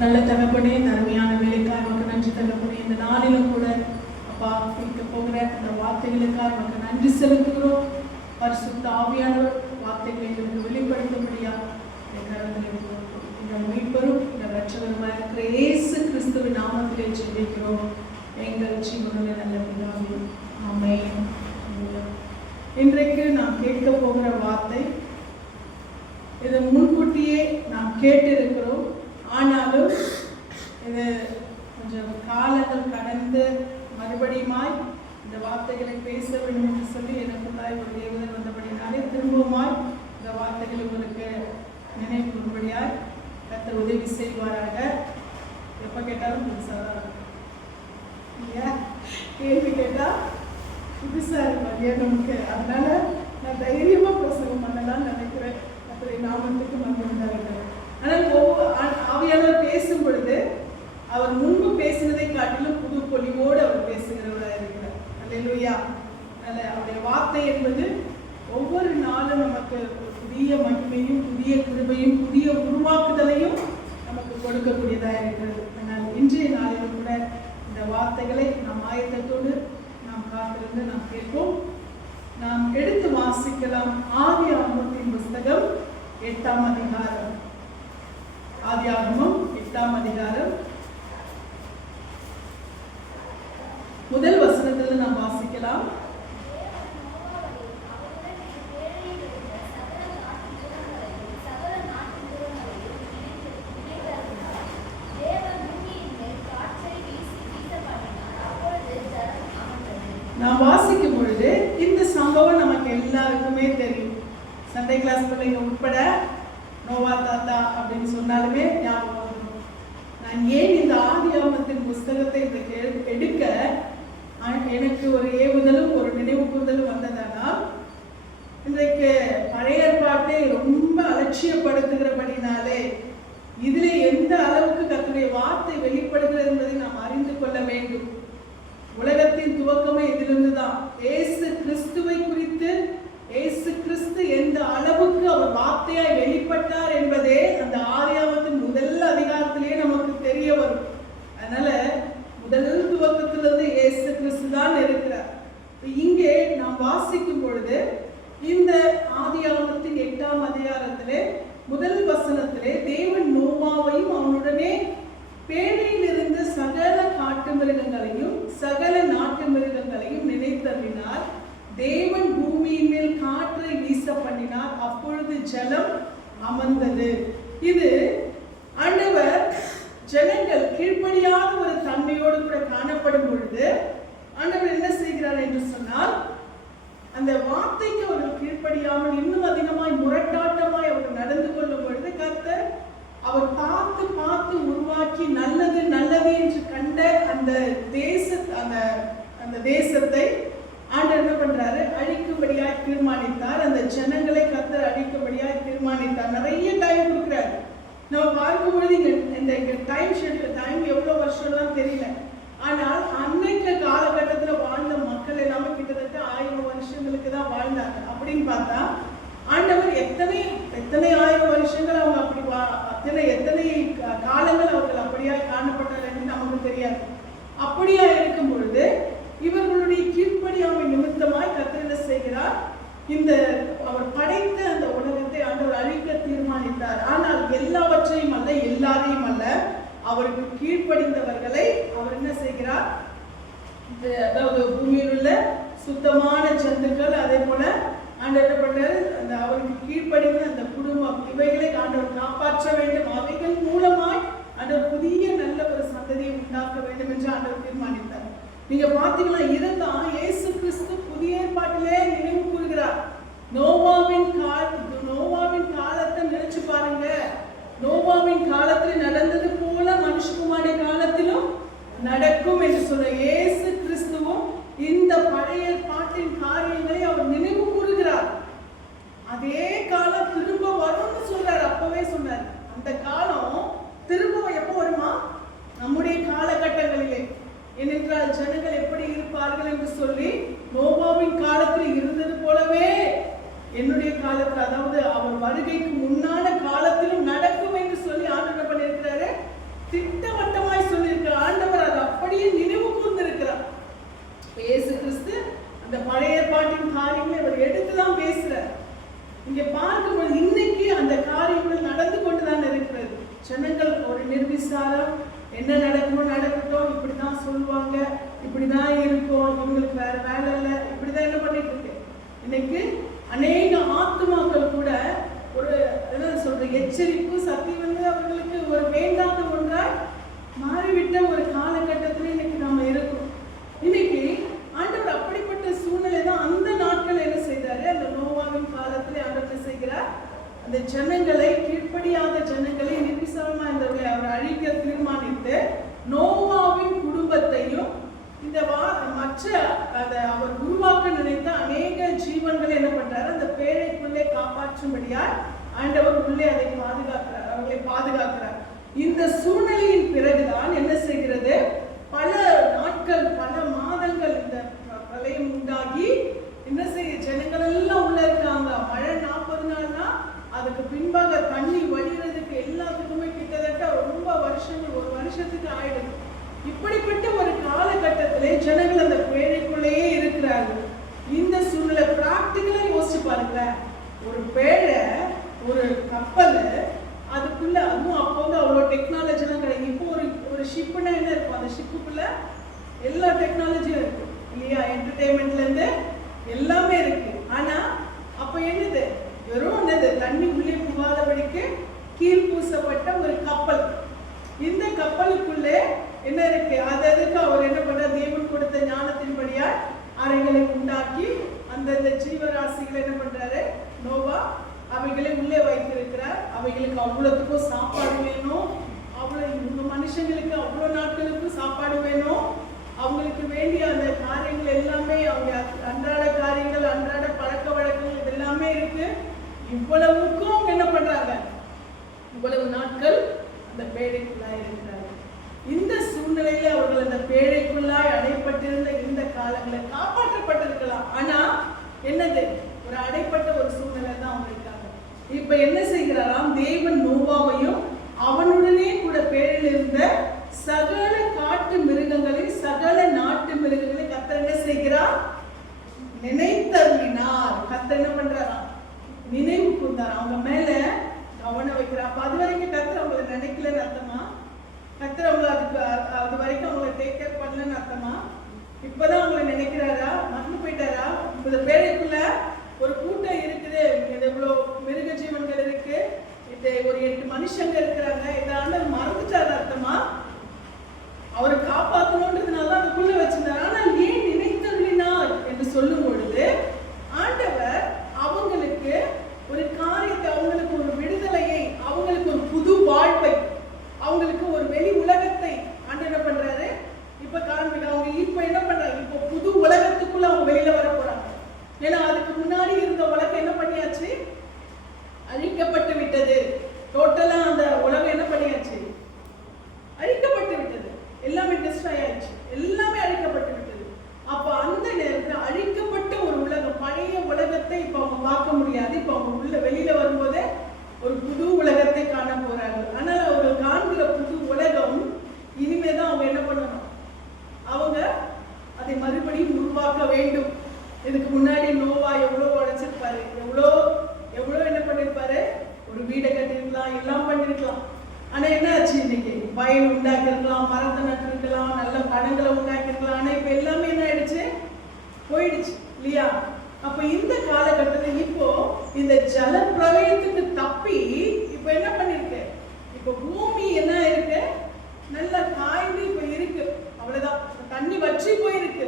நல்ல தகப்பனே, அருமையான வேலைக்காக உனக்கு நன்றி தகப்பனே. இந்த நாளிலும் கூட அப்பா கேட்க போகிற அந்த வார்த்தைகளுக்காக உனக்கு நன்றி செலுத்துகிறோம். பரிசுத்த ஆவியானவர் வார்த்தைகளை எங்களுக்கு வெளிப்படுத்தும்படியா எங்கள் மீட்பரும் இந்த ரட்சகருமாய் இருக்கிற இயேசு கிறிஸ்துவின் நாமத்திலே ஜெபிக்கிறோம் எங்கள் ஜீவனுள்ள நல்ல பிதாவே, ஆமென். இன்றைக்கு நாம் கேட்க போகிற வார்த்தை, இதை முன்கூட்டியே நாம் கேட்டிருக்கிறோம். ஆனாலும் இது கொஞ்சம் காலங்கள் கடந்து மறுபடியுமாய் இந்த வார்த்தைகளை பேச வேண்டும் என்று சொல்லி எனக்குள்ளாய் ஒரு ஏவுதல் வந்தபடினாலே திரும்பவுமாய் இந்த வார்த்தைகளை உங்களுக்கு நினைவு கூறும்படியாய் கர்த்தர் உதவி செய்வாராக. எப்போ கேட்டாலும் புதுசாக இல்லையா, கேள்வி கேட்டால் புதுசாக இருக்கும் நமக்கு. அதனால நான் தைரியமாக பிரசவம் பண்ணலாம்னு நினைக்கிறேன். அப்படி நாமத்துக்கு மகிழ்ந்தார்கள். ஆனால் ஆவியானவர் பேசும் பொழுது அவர் முன்பு பேசினதை காட்டிலும் புது பொலிவோடு அவர் பேசுகிறவராக இருக்கிறார். அல்லேலூயா. அவருடைய வார்த்தை என்பது ஒவ்வொரு நாளும் நமக்கு புதிய மகிமையும் புதிய கிருபையும் புதிய உருவாக்குதலையும் நமக்கு கொடுக்கக்கூடியதாக இருக்கிறது. ஆனால் இன்றைய நாளிலும் கூட இந்த வார்த்தைகளை நாம் ஆயத்தத்தோடு நாம் காத்திருந்து நாம் கேட்போம். நாம் எடுத்து வாசிக்கலாம். ஆதியாகமத்தின் புஸ்தகம் 8ஆம் அதிகாரம். ஆதியாகமம் 8ஆம் அதிகாரம் முதல் வசனத்தில் நாம் வாசிக்கலாம். நாம் வாசிக்கும் பொழுது இந்த சம்பவம் நமக்கு எல்லாருக்குமே தெரியும். சண்டே கிளாஸ் பிள்ளைங்க உட்பட நோவா தாத்தா அப்படின்னு சொன்னாலுமே ஞாபகம் வரும். நான் ஏன் இந்த ஆதியாகமத்தின் புஸ்தகத்தை எடுக்க எனக்கு ஒரு ஏவுதலும் ஒரு நினைவு கூறுதலும் வந்ததானா, இன்றைக்கு பழைய ஏற்பாட்டை ரொம்ப அலட்சியப்படுத்துகிறபடினாலே இதிலே எந்த அளவுக்கு கர்த்தருடைய வார்த்தை வெளிப்படுகிறது என்பதை நாம் அறிந்து கொள்ள வேண்டும். உலகத்தின் துவக்கமே இதிலிருந்து தான். இயேசு கிறிஸ்துவை குறித்து இயேசு கிறிஸ்து எந்த அளவுக்கு அவர் வார்த்தையாய் வெளிப்பட்டார் என்பதே அந்த ஆதியாகமத்தின் முதல் அதிகாரத்திலேயே நமக்கு தெரிய வரும். அதனால முதல் துவக்கத்திலிருந்து இயேசு கிறிஸ்து தான் இருக்கிறார். இங்கே நாம் வாசிக்கும் பொழுது இந்த ஆதியாகமத்தின் 8ஆம் அதிகாரத்திலே முதல் வசனத்திலே தேவன் நோவாவையும் அவனுடனே பேழையில் இருந்த சகல காட்டு மிருகங்களையும் சகல நாட்டு மிருகங்களையும் நினைத்தறினார். தேவன் பூமியின் மேல் காற்றை வீச பண்ணினார். அப்பொழுது ஜலம் அமர்ந்தது. இது ஆண்டவர் ஜனங்கள் கீழ்ப்படியாத ஒரு தன்மையோடு கூட காணப்படும் பொழுது ஆண்டவர் என்ன செய்கிறார் என்று சொன்னால், அந்த வார்த்தைக்கு அவர்கள் கீழ்ப்படியாமல் இன்னும் அதிகமாய் முரட்டாட்டமாய் அவர்கள் நடந்து கொள்ளும் பொழுது கர்த்தர் அவர் பார்த்து பார்த்து உருவாக்கி நல்லது நல்லது என்று கண்ட அந்த தேசத்தை ஆண்டவர் என்ன பண்றாரு, அழிக்கும்படியாய் தீர்மானித்தார். அந்த ஜனங்களை கர்த்தர் அழிக்கும்படியாய் தீர்மானித்தார். நிறைய டைம் கொடுக்குறாரு. நம்ம பார்க்கும்பொழுது இந்த டைம் எவ்வளவு வருஷம்லாம் தெரியல. ஆனால் அன்னைக்கு காலகட்டத்தில் வாழ்ந்த மக்கள் எல்லாமே கிட்டத்தட்ட 1000 வருஷங்களுக்கு தான் வாழ்ந்தாங்க. அப்படின்னு பார்த்தா ஆண்டவர் எத்தனை 1000 வருஷங்கள் அவங்க அப்படி எத்தனை காலங்கள் அவர்கள் அப்படியாய் காணப்பட்டார் என்று நமக்கு தெரியாது. அப்படியா இருக்கும் பொழுது இவர்களுடைய கீழ்ப்படியாமை நிமித்தமாய் கர்த்தர் என்ன செய்கிறார், இந்த அவர் படைத்த அந்த உலகத்தை ஆண்டவர் அழிக்க தீர்மானித்தார். ஆனால் எல்லாவற்றையும் அல்ல, எல்லாரையும் அல்ல, அவருக்கு கீழ்ப்படிந்தவர்களை அவர் என்ன செய்கிறார், அதாவது பூமியில் உள்ள சுத்தமான ஜந்துக்கள், அதே போல ஆண்டவர் என்ன பண்றாரு, அந்த அவருக்கு கீழ்ப்படிந்த அந்த குடும்பம், இவைகளை ஆண்டவர் காப்பாற்ற வேண்டும். அவைகள் மூலமாய் ஆண்டவர் புதிய நல்ல ஒரு சந்ததியை உண்டாக்க வேண்டும் என்று ஆண்டவர் தீர்மானித்தார். நீங்க பாத்தீங்கன்னா இதுதான் இயேசு கிறிஸ்து புதிய ஏற்பாட்டிலே நினைவு கூறுகிறார். நோவாவின் காலத்தை நினைச்சு பாருங்க. நோவாவின் காலத்தில் நடந்தது போல மனுஷகுமாரனுடைய காலத்திலும் நடக்கும் என்று சொல்ற இயேசு கிறிஸ்துவும் இந்த பழைய ஏற்பாட்டின் காரியங்களை அவர் நினைவு கூறுகிறார். அதே காலம் திரும்ப வரும்னு சொல்றாரு. அப்பவே சொன்னார், அந்த காலம் திரும்ப எப்போ வருமா, நம்முடைய காலகட்டங்களிலே. ஏனென்றால் ஜனங்கள் எப்படி இருப்பார்கள் என்று சொல்லி நோவாவின் காலத்தில் இருந்தது போலவே என்னுடைய காலத்தில், அதாவது அவர் வருகைக்கு முன்னான காலத்திலும் நடக்கும் என்று சொல்லி ஆண்டவர் பண்ணியிருக்கிறாரு, இங்க பார்க்கும்போது இன்னைக்கு அந்த காரியங்கள் நடந்து கொண்டுதான் இருக்கிறது. ஜனங்கள் ஒரு நிர்விசாரம், என்ன நடக்கணும் நடக்கட்டும், இப்படிதான் சொல்லுவாங்க, இப்படிதான் இருக்கும், இவங்களுக்கு வேற வேலை இல்லை, இப்படிதான் என்ன பண்ணிட்டு இருக்கு. இன்னைக்கு அநேக ஆத்துமாக்கள் கூட ஒரு என்ன சொல்ற எச்சரிப்பு சத்தியம் வந்து அவர்களுக்கு ஒரு வேண்டாத ஒன்றாய் மாறிவிட்ட ஒரு காலகட்டத்தில் இன்னைக்கு நாம இருக்கோம். இன்னைக்கு ஆண்டவர் அப்படிப்பட்ட சூழ்நிலை தான் அந்த நாட்கள் என்ன செய்தாரு, அந்த நோவாவின் காலத்தில் ஆண்டவர் என்ன செய்கிறார், அந்த ஜனங்களை, கீழ்ப்படியாத ஜனங்களை, நிர்விசாரமா இருந்தவர்களை அவர் அழிக்க தீர்மானித்து நோவாவின் குடும்பத்தையும் இந்த மற்ற அவர் உருவாக்க நினைத்த அநேக ஜீவன்களை என்ன பண்றாரு, அந்த பேழைக்குள்ளே காப்பாற்றும்படியா ஆண்டவர் உள்ளே அதை பாதுகாக்கிறார், அவர்களை பாதுகாக்கிறார். இந்த சூழ்நிலையின் பிறகுதான் என்ன செய்கிறது, பல நாட்கள் பல மாதங்கள் இந்த பிரளயம் உண்டாகி என்ன செய்ய, ஜனங்கள் எல்லாம் உள்ள இருக்காங்க. மழை 40 நாள்னா அதுக்கு பின்பாக தண்ணி வடிகிறதுக்கு எல்லாத்துக்குமே கிட்டத்தட்ட ரொம்ப வருஷங்கள், ஒரு வருஷத்துக்கு ஆயிடுது. இப்படிப்பட்ட ஒரு காலகட்டத்திலே ஜனங்கள் அந்த பேழைக்குள்ளேயே இருக்கிறார்கள். இந்த சூழ்நிலை பிராக்டிகலா யோசிச்சு பாருங்களேன். ஒரு பேழை, ஒரு கப்பல், அதுக்குள்ள அதுவும் அப்போது அவ்வளோ டெக்னாலஜிலாம் கிடையாது. இப்போ ஒரு ஷிப்புனா என்ன இருக்கும், அந்த ஷிப்புக்குள்ள எல்லா டெக்னாலஜியும் இருக்கு இல்லையா, என்டர்டெயின்மெண்ட்ல இருந்து எல்லாமே இருக்கு. ஆனா அப்ப என்னது, வெறும் என்னது, தண்ணி உள்ளே புகாதபடிக்கு கீழ் பூசப்பட்ட ஒரு கப்பல். இந்த கப்பலுக்குள்ளே என்ன இருக்கு, அதற்கு அவர் என்ன பண்ற, தேவன் கொடுத்த ஞானத்தின்படியா அறைகளை உண்டாக்கி அந்த ஜீவராசிகளை என்ன பண்றாரு நோவா, அவைகளை உள்ளே வைத்திருக்கிறார். அவைகளுக்கு அவ்வளவுக்கும் சாப்பாடு வேணும், அவ்வளவு இந்த மனுஷங்களுக்கு அவ்வளோ நாட்களுக்கு சாப்பாடு வேணும். அவங்களுக்கு வேண்டிய அந்த காரியங்கள் எல்லாமே, அவங்க அன்றாட காரியங்கள், அன்றாட பழக்க வழக்கங்கள் இது எல்லாமே இருக்கு. இவ்வளவுக்கும் அவங்க என்ன பண்றாங்க, இவ்வளவு நாட்கள் அந்த பேழைக்குள்ளாய் இருக்கிறார்கள். இந்த சூழ்நிலையில அவர்கள் அந்த பேழைக்குள்ளாய் அடைப்பட்டிருந்த இந்த காலங்களில் காப்பாற்றப்பட்டிருக்கலாம். ஆனா என்னது, ஒரு அடைப்பட்ட ஒரு சூழ்நிலை தான் அவங்க இருக்காங்க. இப்ப என்ன செய்கிறாராம், தேவன் நோவாவையும் அவனுடனே கூட பேழையில் இருந்த சகல காட்டு மிருகங்களில் சகல நாட்டு மிருகங்களை கர்த்தர் என்ன செய்கிறார், நினைத்தருளினார். கர்த்தர் என்ன பண்றாராம், நினைவு கூர்ந்தார், அவங்க மேல கவனம் வைக்கிறார். அப்ப அது வரைக்கும் கர்த்தர் அவங்களை நினைக்கலன்னு அர்த்தமா, கர்த்தர் அவங்களை அது வரைக்கும் அவங்களை டேக் கேர் பண்ணலன்னு அர்த்தமா, இப்பதான் அவங்களை நினைக்கிறாரா, மறந்து போயிட்டாரா? இந்த பேழைக்குள்ள ஒரு கூட்டம் இருக்குது, எவ்வளோ மிருக ஜீவன்கள் இருக்கு, ஒரு 8 மனுஷங்க இருக்கிறாங்க, இதாண்ட மறந்துட்டாரு அர்த்தமா? அவரை காப்பாற்றணுன்றதுனால தான் அதுக்குள்ள வச்சிருந்தார். ஆனால் ஏன் நினைத்தருளினார் என்று சொல்லும் பொழுது ஆண்டவர் அவங்களுக்கு ஒரு காரியத்தை, அவங்களுக்கு ஒரு விடுதலையை, அவங்களுக்கு ஒரு புது வாழ்வை, அவங்களுக்கு ஒரு வெளி உலகத்தை ஆண்டவர் என்ன பண்றாரு, இப்ப காண்பிக்க. அவங்க இப்ப என்ன பண்றாங்க, இப்போ புது உலகத்துக்குள்ள அவங்க வெளியில வர போறாங்க. ஏன்னா அதுக்கு முன்னாடி இருந்த உலகம் என்ன பண்ணியாச்சு, அழிக்கப்பட்டு விட்டது. டோட்டலா அந்த உலகம் என்ன பண்ணியாச்சு, அழிக்கப்பட்டு விட்டது. எல்லாமே டிஸ்ட்ராய் ஆயிடுச்சு, எல்லாமே அழிக்கப்பட்டு விட்டது. அப்ப அந்த நேரத்தில் அழிக்கப்பட்ட ஒரு உலகம், பழைய உலகத்தை இப்ப அவங்க பார்க்க முடியாது. இப்ப அவங்க உள்ள வெளியில வரும்போதே ஒரு புது உலகத்தை காண போறாங்க. ஆனால் அவங்க காண்கிற புது உலகம் இனிமேதான் அவங்க என்ன பண்ணணும், அவங்க அதை மறுபடியும் உருவாக்க வேண்டும். இதுக்கு முன்னாடி நோவா எவ்வளோ உழைச்சிருப்பாரு, எவ்வளோ என்ன பண்ணிருப்பாரு, ஒரு வீடை கட்டிருக்கலாம், எல்லாம் பண்ணிருக்கலாம். ஆனா என்ன ஆச்சு, இன்னைக்கு வயல் உண்டாக்கிருக்கலாம், மரத்தை நட்டிருக்கலாம், நல்ல பழங்களை உண்டாக்கிருக்கலாம். ஆனா இப்ப எல்லாமே என்ன ஆயிடுச்சு, போயிடுச்சு இல்லையா? அப்ப இந்த காலகட்டத்தில் இப்போ இந்த ஜல பிரளயத்துக்கு தப்பி இப்ப என்ன பண்ணிருக்கு, இப்ப பூமி என்ன இருக்கு, நல்லா காய்ந்து இப்ப இருக்கு, அவ்வளவுதான். தண்ணி வற்றி போயிருக்கு.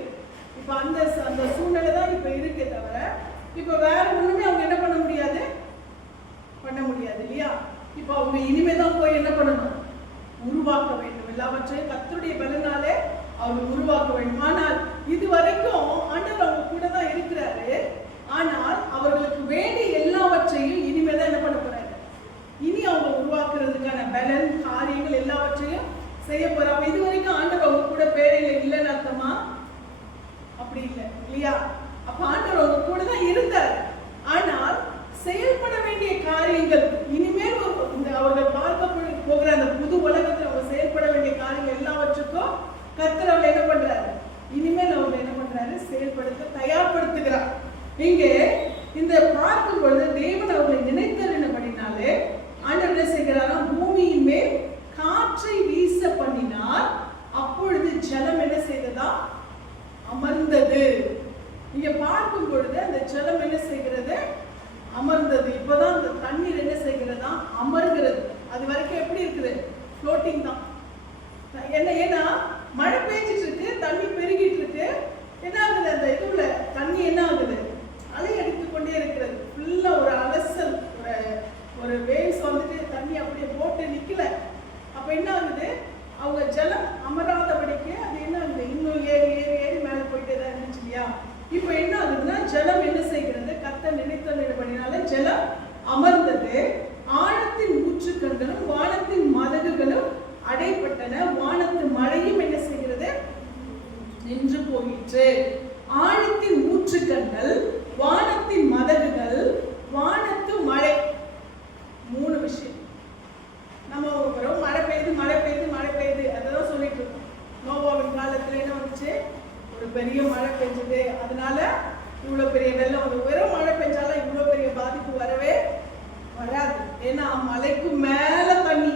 இப்ப அந்த சூழ்நிலை தான் இப்ப இருக்கு, தவிர இப்ப வேற ஒண்ணுமே அவங்க என்ன பண்ண முடியாது இல்லையா? இப்ப அவங்க இனிமேதான் போய் என்ன பண்ணணும், உருவாக்க வேண்டும். எல்லாவற்றையும் கர்த்தருடைய பலனாலே அவங்க உருவாக்க வேண்டும். ஆனால் இது வரைக்கும் ஆண்டவர் அவங்க கூட தான் இருக்கிறாரு. ஆனால் அவர்களுக்கு வேண்டிய எல்லாவற்றையும் இனிமேதான் என்ன பண்ண போறாரு, இனி அவங்க உருவாக்குறதுக்கான பலன் காரியங்கள் எல்லாவற்றையும் செய்ய போறாங்க. இது வரைக்கும் ஆண்டவர் அவங்க கூட பேரையில இல்லைன்னு அர்த்தமா? அப்படி இல்லை இல்லையா? அப்ப ஆண்டவர் அவங்க கூட தான் இருந்தார். ஆனால் செயல்பட வேண்டிய காரியங்கள் இனிமேல் அவர்கள் பார்க்க போகிற அந்த புது உலகத்தில் அவங்க செயல்பட வேண்டிய காரியங்கள் எல்லாவற்றுக்கும் கர்த்தர் அவர்கள் என்ன பண்றாரு, இனிமேல் அவங்க என்ன பண்றாரு, செயல்படுத்த தயார்படுத்துகிறார். இங்கே இந்த பார்க்கும் பொழுது தேவன் பார்க்கும் பொழுது அந்த ஜலம் என்ன செய்கிறது? அமர்ந்தது. இப்பதான் அந்த தண்ணீர் என்ன செய்கிறதா? அமர்கிறது. அது வரைக்கும் எப்படி இருக்குது? ஃப்ளோட்டிங் தான். ஏன்னா மழை பெய்ஞ்சிட்டு இருக்கு, தண்ணி பெருகிட்டு இருக்கு. என்ன ஆகுது? அந்த இதுல தண்ணி என்ன ஆகுது? அலை அடித்துக் கொண்டே இருக்கிறது. ஃபுல்லா ஒரு அலசல், ஒரு வேவ்ஸ் வந்துட்டு தண்ணி அப்படியே போட்டு நிக்கல. அப்ப என்ன ஆகுது? அவங்க ஜலம் அமராதபடிக்கு அது என்ன ஆகுது? இன்னும் ஏறி ஏறி ஏறி மேல போயிட்டே தான் இருந்துச்சு இல்லையா? இப்ப என்ன ஆகுதுன்னா ஜலம் என்ன செய்கிறது? கர்த்தர் நினைத்தபடினால ஜலம் அமர்ந்தது. ஆழத்தின் ஊற்றுக்கண்களும் வானத்தின் மதகுகளும் அடைப்பட்டன. வானத்து மழையும் என்ன செய்கிறது? நின்று போயிற்று. ஆழத்தின் ஊற்றுக்கண்கள், வானத்தின் மதகுகள், வானத்து மழை. 3 விஷயம். நம்ம வெறும் மழை பெய்யுது மழை பெய்யுது மழை பெய்யுது அதான் சொல்லிட்டு இருக்கோம். நோவாவின் காலத்துல என்ன வந்துச்சு? ஒரு பெரிய மழை பெஞ்சது, அதனால இவ்வளவு பெரிய வெள்ளம் வந்து. வெறும் மழை பெஞ்சாலும் இவ்வளவு பெரிய பாதிப்பு வரவே வராது. ஏன்னா மலைக்கு மேல தண்ணி,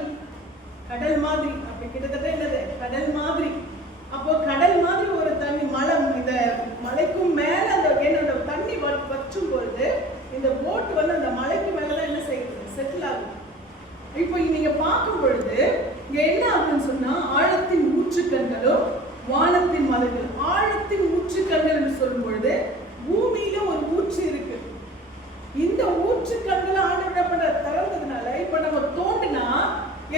கடல் மாதிரி. அப்படி கிட்டத்தட்ட என்னது? கடல் மாதிரி. அப்போ கடல் மாதிரி ஒரு தண்ணி மலை, இந்த மலைக்கும் மேல அந்த என்னோட தண்ணி வற்றும் பொழுது இந்த போட் வந்து அந்த மலைக்கு மேலதான் என்ன செய்யுது? செட்டில் ஆகுது. இப்போ நீங்க பார்க்கும் பொழுது இங்க என்ன ஆகுதுன்னு சொன்னா, ஆழத்தின் ஊற்றுக்கண்களும் வானத்தின் மதகுகள். ஆழத்தின் ஊற்றுக்கண்கள் என்று சொல்லும் பொழுது பூமியில ஒரு ஊற்று இருக்கு. இந்த ஊற்றுக்கண்களை ஆண்டவர் திறந்ததுனால இப்ப நம்ம தோண்டினா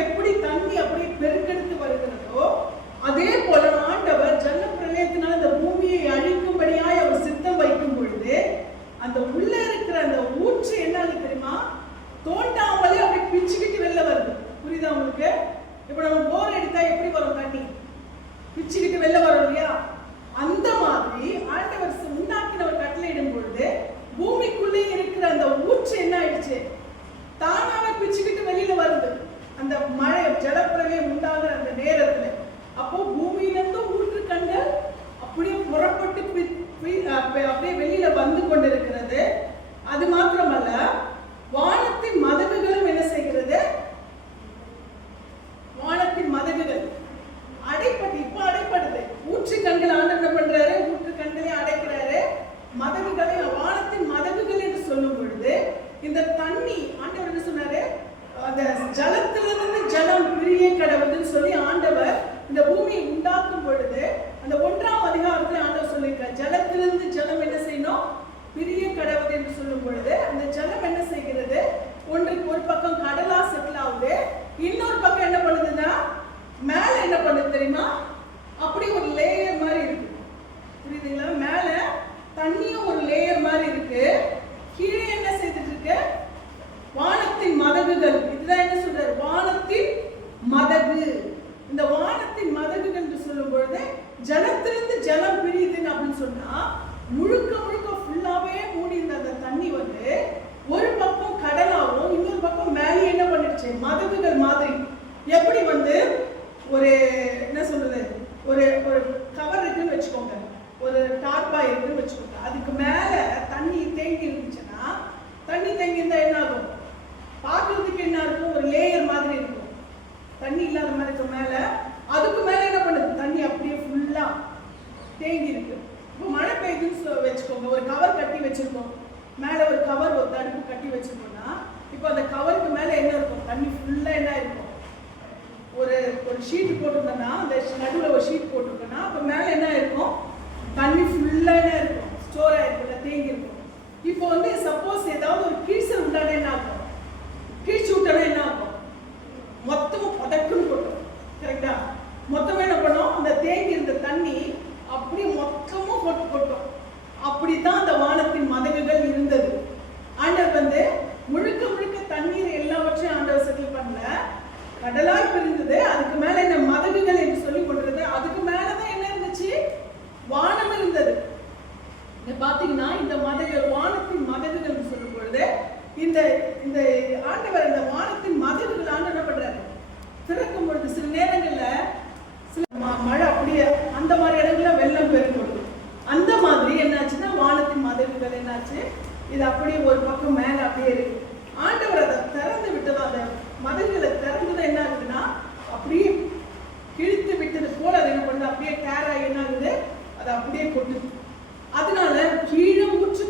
எப்படி தண்ணி அப்படியே பெருக்கெடுத்து வருகிறதோ, அதே போல ஆண்டவர் ஜல பிரளயத்தினால் அந்த பூமியை அழிக்கும்படியாய் அவர் சித்தம் வைக்கும் பொழுது அந்த உள்ள இருக்கிற அந்த ஊற்று என்ன ஆகுது தெரியுமா? தோண்டாமலே அப்படியே பிச்சுக்கிட்டு வெளில வருது. புரியுதா உங்களுக்கு? இப்ப நம்ம போர் எடுத்தா எப்படி வரும் தண்ணி? பிச்சுக்கிட்டு வெளில வரும் இல்லையா? அந்த மாதிரி ஆண்டவர் உண்டாக்கினவர் கட்டளையிடும் பொழுது பூமிக்குள்ளே இருக்கிற அந்த ஊற்று என்ன ஆயிடுச்சு? தானாவே பிச்சுக்கிட்டு வெளியில வருது. அந்த மழை ஜலப்பிரளயம் உண்டாகிற அந்த நேரத்துல அப்போ பூமியிலிருந்து ஊற்றுக்கண்கள் அப்படியே புறப்பட்டு அப்படியே வெளியில வந்து கொண்டிருக்கிறது. அது மாத்திரமல்ல, வானத்தின் மதகுகளும் என்ன செய்கிறது? வானத்தின் மதகுகள் அடைப்பட்டு இப்ப அடைப்படுது. ஊற்றுக்கண்கள் ஆண்டவர் என்ன பண்றாரு? ஊற்றுக்கண்களையும் அடைக்கிறாரு, மதகுகளையும். வானத்தின் மதகுகள் என்று சொல்லும் பொழுது இந்த தண்ணி ஆண்டவர் என்ன சொன்னாரு? அந்த ஜலத்திலிருந்து ஜலம் பிரிய கடவுள்னு சொல்லி ஆண்டவர் இந்த பூமியை உண்டாக்கும் பொழுது அந்த 1ஆம் அதிகாரத்தில் ஆண்டவர் சொல்லியிருக்கார், ஜலத்திலிருந்து ஜலம் என்ன செய்யணும்? பிரிய கடவுள் என்று சொல்லும் பொழுது அந்த ஜலம் என்ன செய்கிறது? ஒன்றுக்கு ஒரு பக்கம் கடலா செட்டில் ஆகுது, இன்னொரு பக்கம் என்ன பண்ணுதுன்னா மேல என்ன பண்ணுது தெரியுமா? அப்படி ஒரு லேயர் மாதிரி இருக்கு. புரியுதுங்களா? மேல தண்ணியும் ஒரு லேயர் மாதிரி இருக்கு, கீழே என்ன செய்துட்டு இருக்கு? வானத்தின் மதகுகள். இதுதான் என்ன சொல்றாரு? வானத்தின் மதகு. இந்த வானத்தின் மதகுகள் என்று சொல்லும் பொழுது ஜலத்திலிருந்து ஜலம் பிரியுதுன்னு அப்படின்னு சொன்னா முழுக்க முழுக்க ஃபுல்லாவே மூடி இருந்த அந்த தண்ணி வந்து ஒரு பக்கம் கடலாவும் இன்னொரு பக்கம் மேலே என்ன பண்ணிடுச்சு? மதகுகள் மாதிரி. எப்படி வந்து ஒரு என்ன சொல்றது, ஒரு ஒரு கவர் இருக்குன்னு வச்சுக்கோங்க, ஒரு டார்பா இருக்குன்னு வச்சுக்கோங்க. அதுக்கு மேல தண்ணி தேங்கி இருந்துச்சுன்னா, தண்ணி தேங்கி இருந்தா என்ன ஆகும்? பார்க்கறதுக்கு என்ன இருக்கும்? ஒரு லேயர் மாதிரி இருக்கும். தண்ணி இல்லாத மாதிரி இருக்கு மேல. அதுக்கு மேல என்ன பண்ணுது? தண்ணி அப்படியே ஃபுல்லா தேங்கி இருக்கு. இப்போ மழை பெய்யுதுன்னு வச்சுக்கோங்க, ஒரு கவர் கட்டி வச்சிருக்கோம், மேல ஒரு கவர், ஒரு தடுப்பு கட்டி வச்சிருக்கோம்னா, இப்போ அந்த கவருக்கு மேல என்ன இருக்கும்? தண்ணி ஃபுல்லா என்ன இருக்கும்? ஒரு ஒரு ஷீட் போட்டிருந்தோம்னா, அந்த நடுவில் ஒரு ஷீட் போட்டிருக்கோம்னா அப்போ மேல என்ன இருக்கும்? தண்ணி ஃபுல்லா என்ன இருக்கும்? ஸ்டோர் ஆயிருக்கும், தேங்கி இருக்கும். இப்போ வந்து சப்போஸ் ஏதாவது ஒரு கீழ்சல் உண்டான என்ன ஆகும்? கீழ்ச்சி விட்டனா என்ன ஆகும்? மொத்தமும் பதக்குன்னு போட்டோம். கரெக்டா? மொத்தமே என்ன பண்ணோம்? அந்த தேங்கி இருந்த தண்ணி அப்படியே மொத்தமும் போட்டோம். அப்படித்தான் அந்த வானத்தின் மதகுகள் இருந்தது. ஆண்டவர் வந்து முழுக்க முழுக்க தண்ணீர் எல்லாவற்றையும் ஆண்டவர் செட்டில் பண்ணல, கடலாய் பிரிந்தது. அதுக்கு மேல என்ன? மதகுகள் என்று சொல்லி கொண்டிருந்தது. அதுக்கு மேலதான் என்ன இருந்துச்சு? வானம் இருந்தது. பாத்தீங்கன்னா இந்த வானத்தின் மதகுகள் சொல்லும் பொழுது இந்த இந்த ஆண்டவர் இந்த வானத்தின் மதகுகள் ஆண்டவர் என்ன பண்றாரு? திறக்கும் பொழுது சில நேரங்கள்ல சில மழை அப்படியே அந்த மாதிரி இடங்கள்ல வெள்ளம் பெருக்கும். அந்த மாதிரி என்னாச்சுன்னா வானத்தின் மதகுகள் என்னாச்சு? இது அப்படியே ஒரு பக்கம் மேல அப்படியே இருக்கு. ஆண்டவர் அதை திறந்து விட்டதோ, அந்த மதகுகளை திறந்தது என்ன ஆகுதுன்னா அப்படியே கிழித்து விட்டது போல அது என்ன பண்ணுது? அப்படியே டேரா என்ன ஆகுது? அது அப்படியே கொட்டுது. அதனால கீழே ஊற்று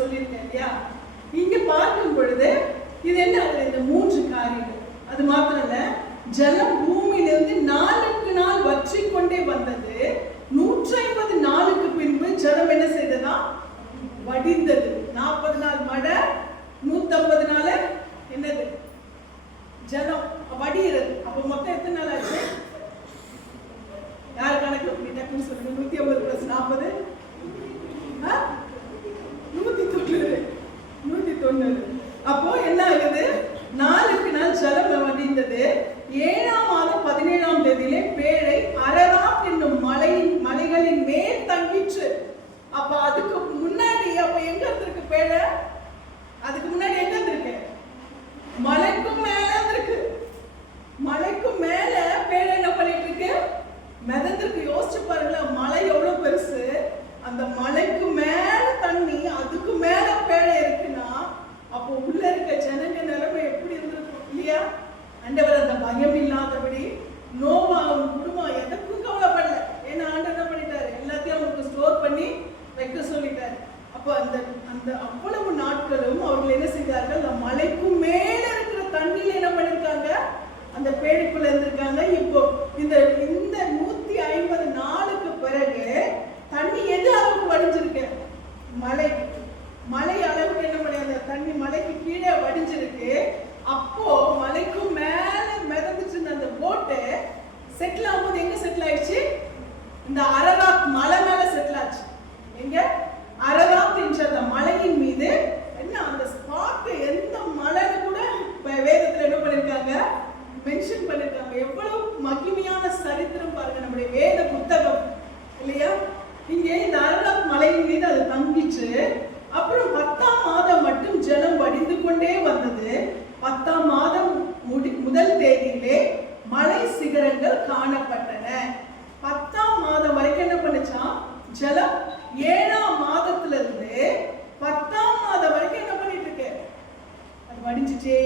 சொல்லியிருக்கேன் இல்லையா? இங்க பார்க்கும் பொழுது இது என்ன ஆகுது? இந்த 3 காரியங்கள். அது மாத்திரம் இல்ல, ஜலம் பூமியிலிருந்து நாளுக்கு நாள் வற்றி கொண்டே வந்தது. 150 நாளுக்கு பின்பு ஜலம் என்ன செய்ததா? வடிந்தது. 40 நாள் மழை, 150 நாள் என்னது? ஜலம் வடிகிறது. அப்ப மொத்தம் எத்தனை நாள் ஆச்சு? யார் கணக்கு டக்குன்னு சொல்லுங்க. 150 + 40 190. அப்போ என்ன ஆகுது? நாளுக்கு நாள் ஜலம் வடிந்தது. 7ஆம் மாதம் 17ஆம் தேதியிலே பேழை அரராத் என்னும் மலைகளின் மேல் தங்கிற்று. அப்ப அதுக்கு முன்னாடி அப்ப எங்க இருந்திருக்கு பேழை? அதுக்கு முன்னாடி எங்க இருந்திருக்கு? மலைக்கும் மேல இருந்திருக்கு. மலைக்கும் மேல பேழை என்ன பண்ணிட்டு இருக்கு? மிதந்திருக்கு. யோசிச்சு பாருங்களேன், மலை எவ்வளவு பெருசு. அந்த மலைக்கு மேல தண்ணி, அதுக்கு மேல பேழை இருக்குன்னா அப்போ உள்ள இருக்க ஜனங்க நிலைமை எப்படி இருந்திருக்கும் இல்லையா? ஆண்டவர் அந்த பயம் இல்லாதபடி நோவாவும் குடும்பம் எதற்கும் கவலைப்படல. ஏன்னா ஆண்டவர் என்ன பண்ணிட்டாரு? எல்லாத்தையும் அவங்களுக்கு ஸ்டோர் பண்ணி வைக்க சொல்லிட்டாரு. அப்போ அந்த அந்த அவ்வளவு நாட்களும் அவர்கள் என்ன செய்தார்கள்? அந்த மலைக்கும் மேல இருக்கிற தண்ணியில என்ன பண்ணிருக்காங்க? அந்த பேழைக்குள்ள இருந்திருக்காங்க. இப்போ இந்த 150 நாளுக்கு பிறகு தண்ணி எது அளவுக்கு வடிஞ்சிருக்கு? மலை அளவுக்கு என்ன பண்ணி அந்த தண்ணி மலைக்கு கீழே வடிஞ்சிருக்கு. அப்போ மலைக்கும் மேல மிதந்துட்டு இருந்த அந்த போட்டு செட்டில் ஆகும்போது எங்க செட்டில் ஆயிடுச்சு? இந்த அரராத் மலை மேல செட்டில் ஆச்சு. எங்க? அரராத் என்ற அந்த மலையின் மீது. என்ன அந்த ஸ்பாட் எந்த மலைன்னு கூட வேதத்துல என்ன பண்ணிருக்காங்க? மென்ஷன் பண்ணிருக்காங்க. எவ்வளவு மகிமையான சரித்திரம் பாருங்க நம்முடைய வேத புத்தகம் இல்லையா? இங்கே இந்த அரராத் மலையின் மீது அது தங்கிச்சு. அப்புறம் 10ஆம் மாதம் மட்டும் ஜலம் வடிந்து கொண்டே வந்தது. 10ஆம் மாதம் முதல் தேதியிலே மலை சிகரங்கள் காணப்பட்டன. 10ஆம் மாதம் வரைக்கும் என்ன பண்ணுச்சா? ஜலம் 7ஆம் மாதத்துல இருந்து 10ஆம் மாதம் வரைக்கும் என்ன பண்ணிட்டு இருக்கு? அது வடிஞ்சிட்டே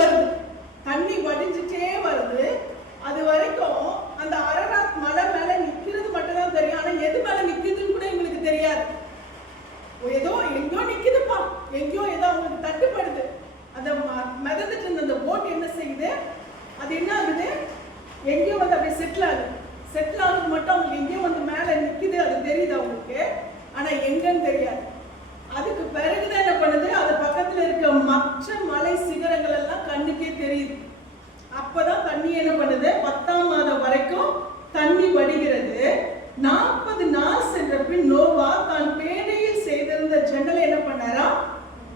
வருது. தண்ணி வடிஞ்சிட்டே வருது. அது வரைக்கும் அந்த அரராத் மலை மேல நிக்கிறது மட்டும் தான் தெரியும். ஆனா எது மேல நிக்குதுன்னு கூட எங்களுக்கு தெரியாது. ஏதோ எங்கயோ நிக்குதுப்பா, எங்கயோ ஏதோ அவங்களுக்கு தட்டுப்படுது. அந்த மிதந்துட்டு இருந்த அந்த போட் என்ன செய்யுது? அது என்ன ஆகுது? எங்கேயோ வந்து அப்படியே செட்டில் ஆகுது. செட்டில் ஆகுது மட்டும் அவங்களுக்கு எங்கேயோ வந்து மேல நிக்குது, அது தெரியுது அவங்களுக்கு. ஆனா எங்கன்னு தெரியாது. அதுக்கு பிறகுதான் என்ன பண்ணுது? அது பக்கத்துல இருக்க மற்ற மலை சிகரங்கள் எல்லாம் கண்ணுக்கே தெரியுது. அப்பதான் தண்ணி என்ன பண்ணுது? 10ஆம் மாதம் வரைக்கும் தண்ணி வடிகிறது. 40 நாள் சென்ற பின் நோவா தான் பேழையில் செய்திருந்த ஜன்னலை என்ன பண்ணாரா?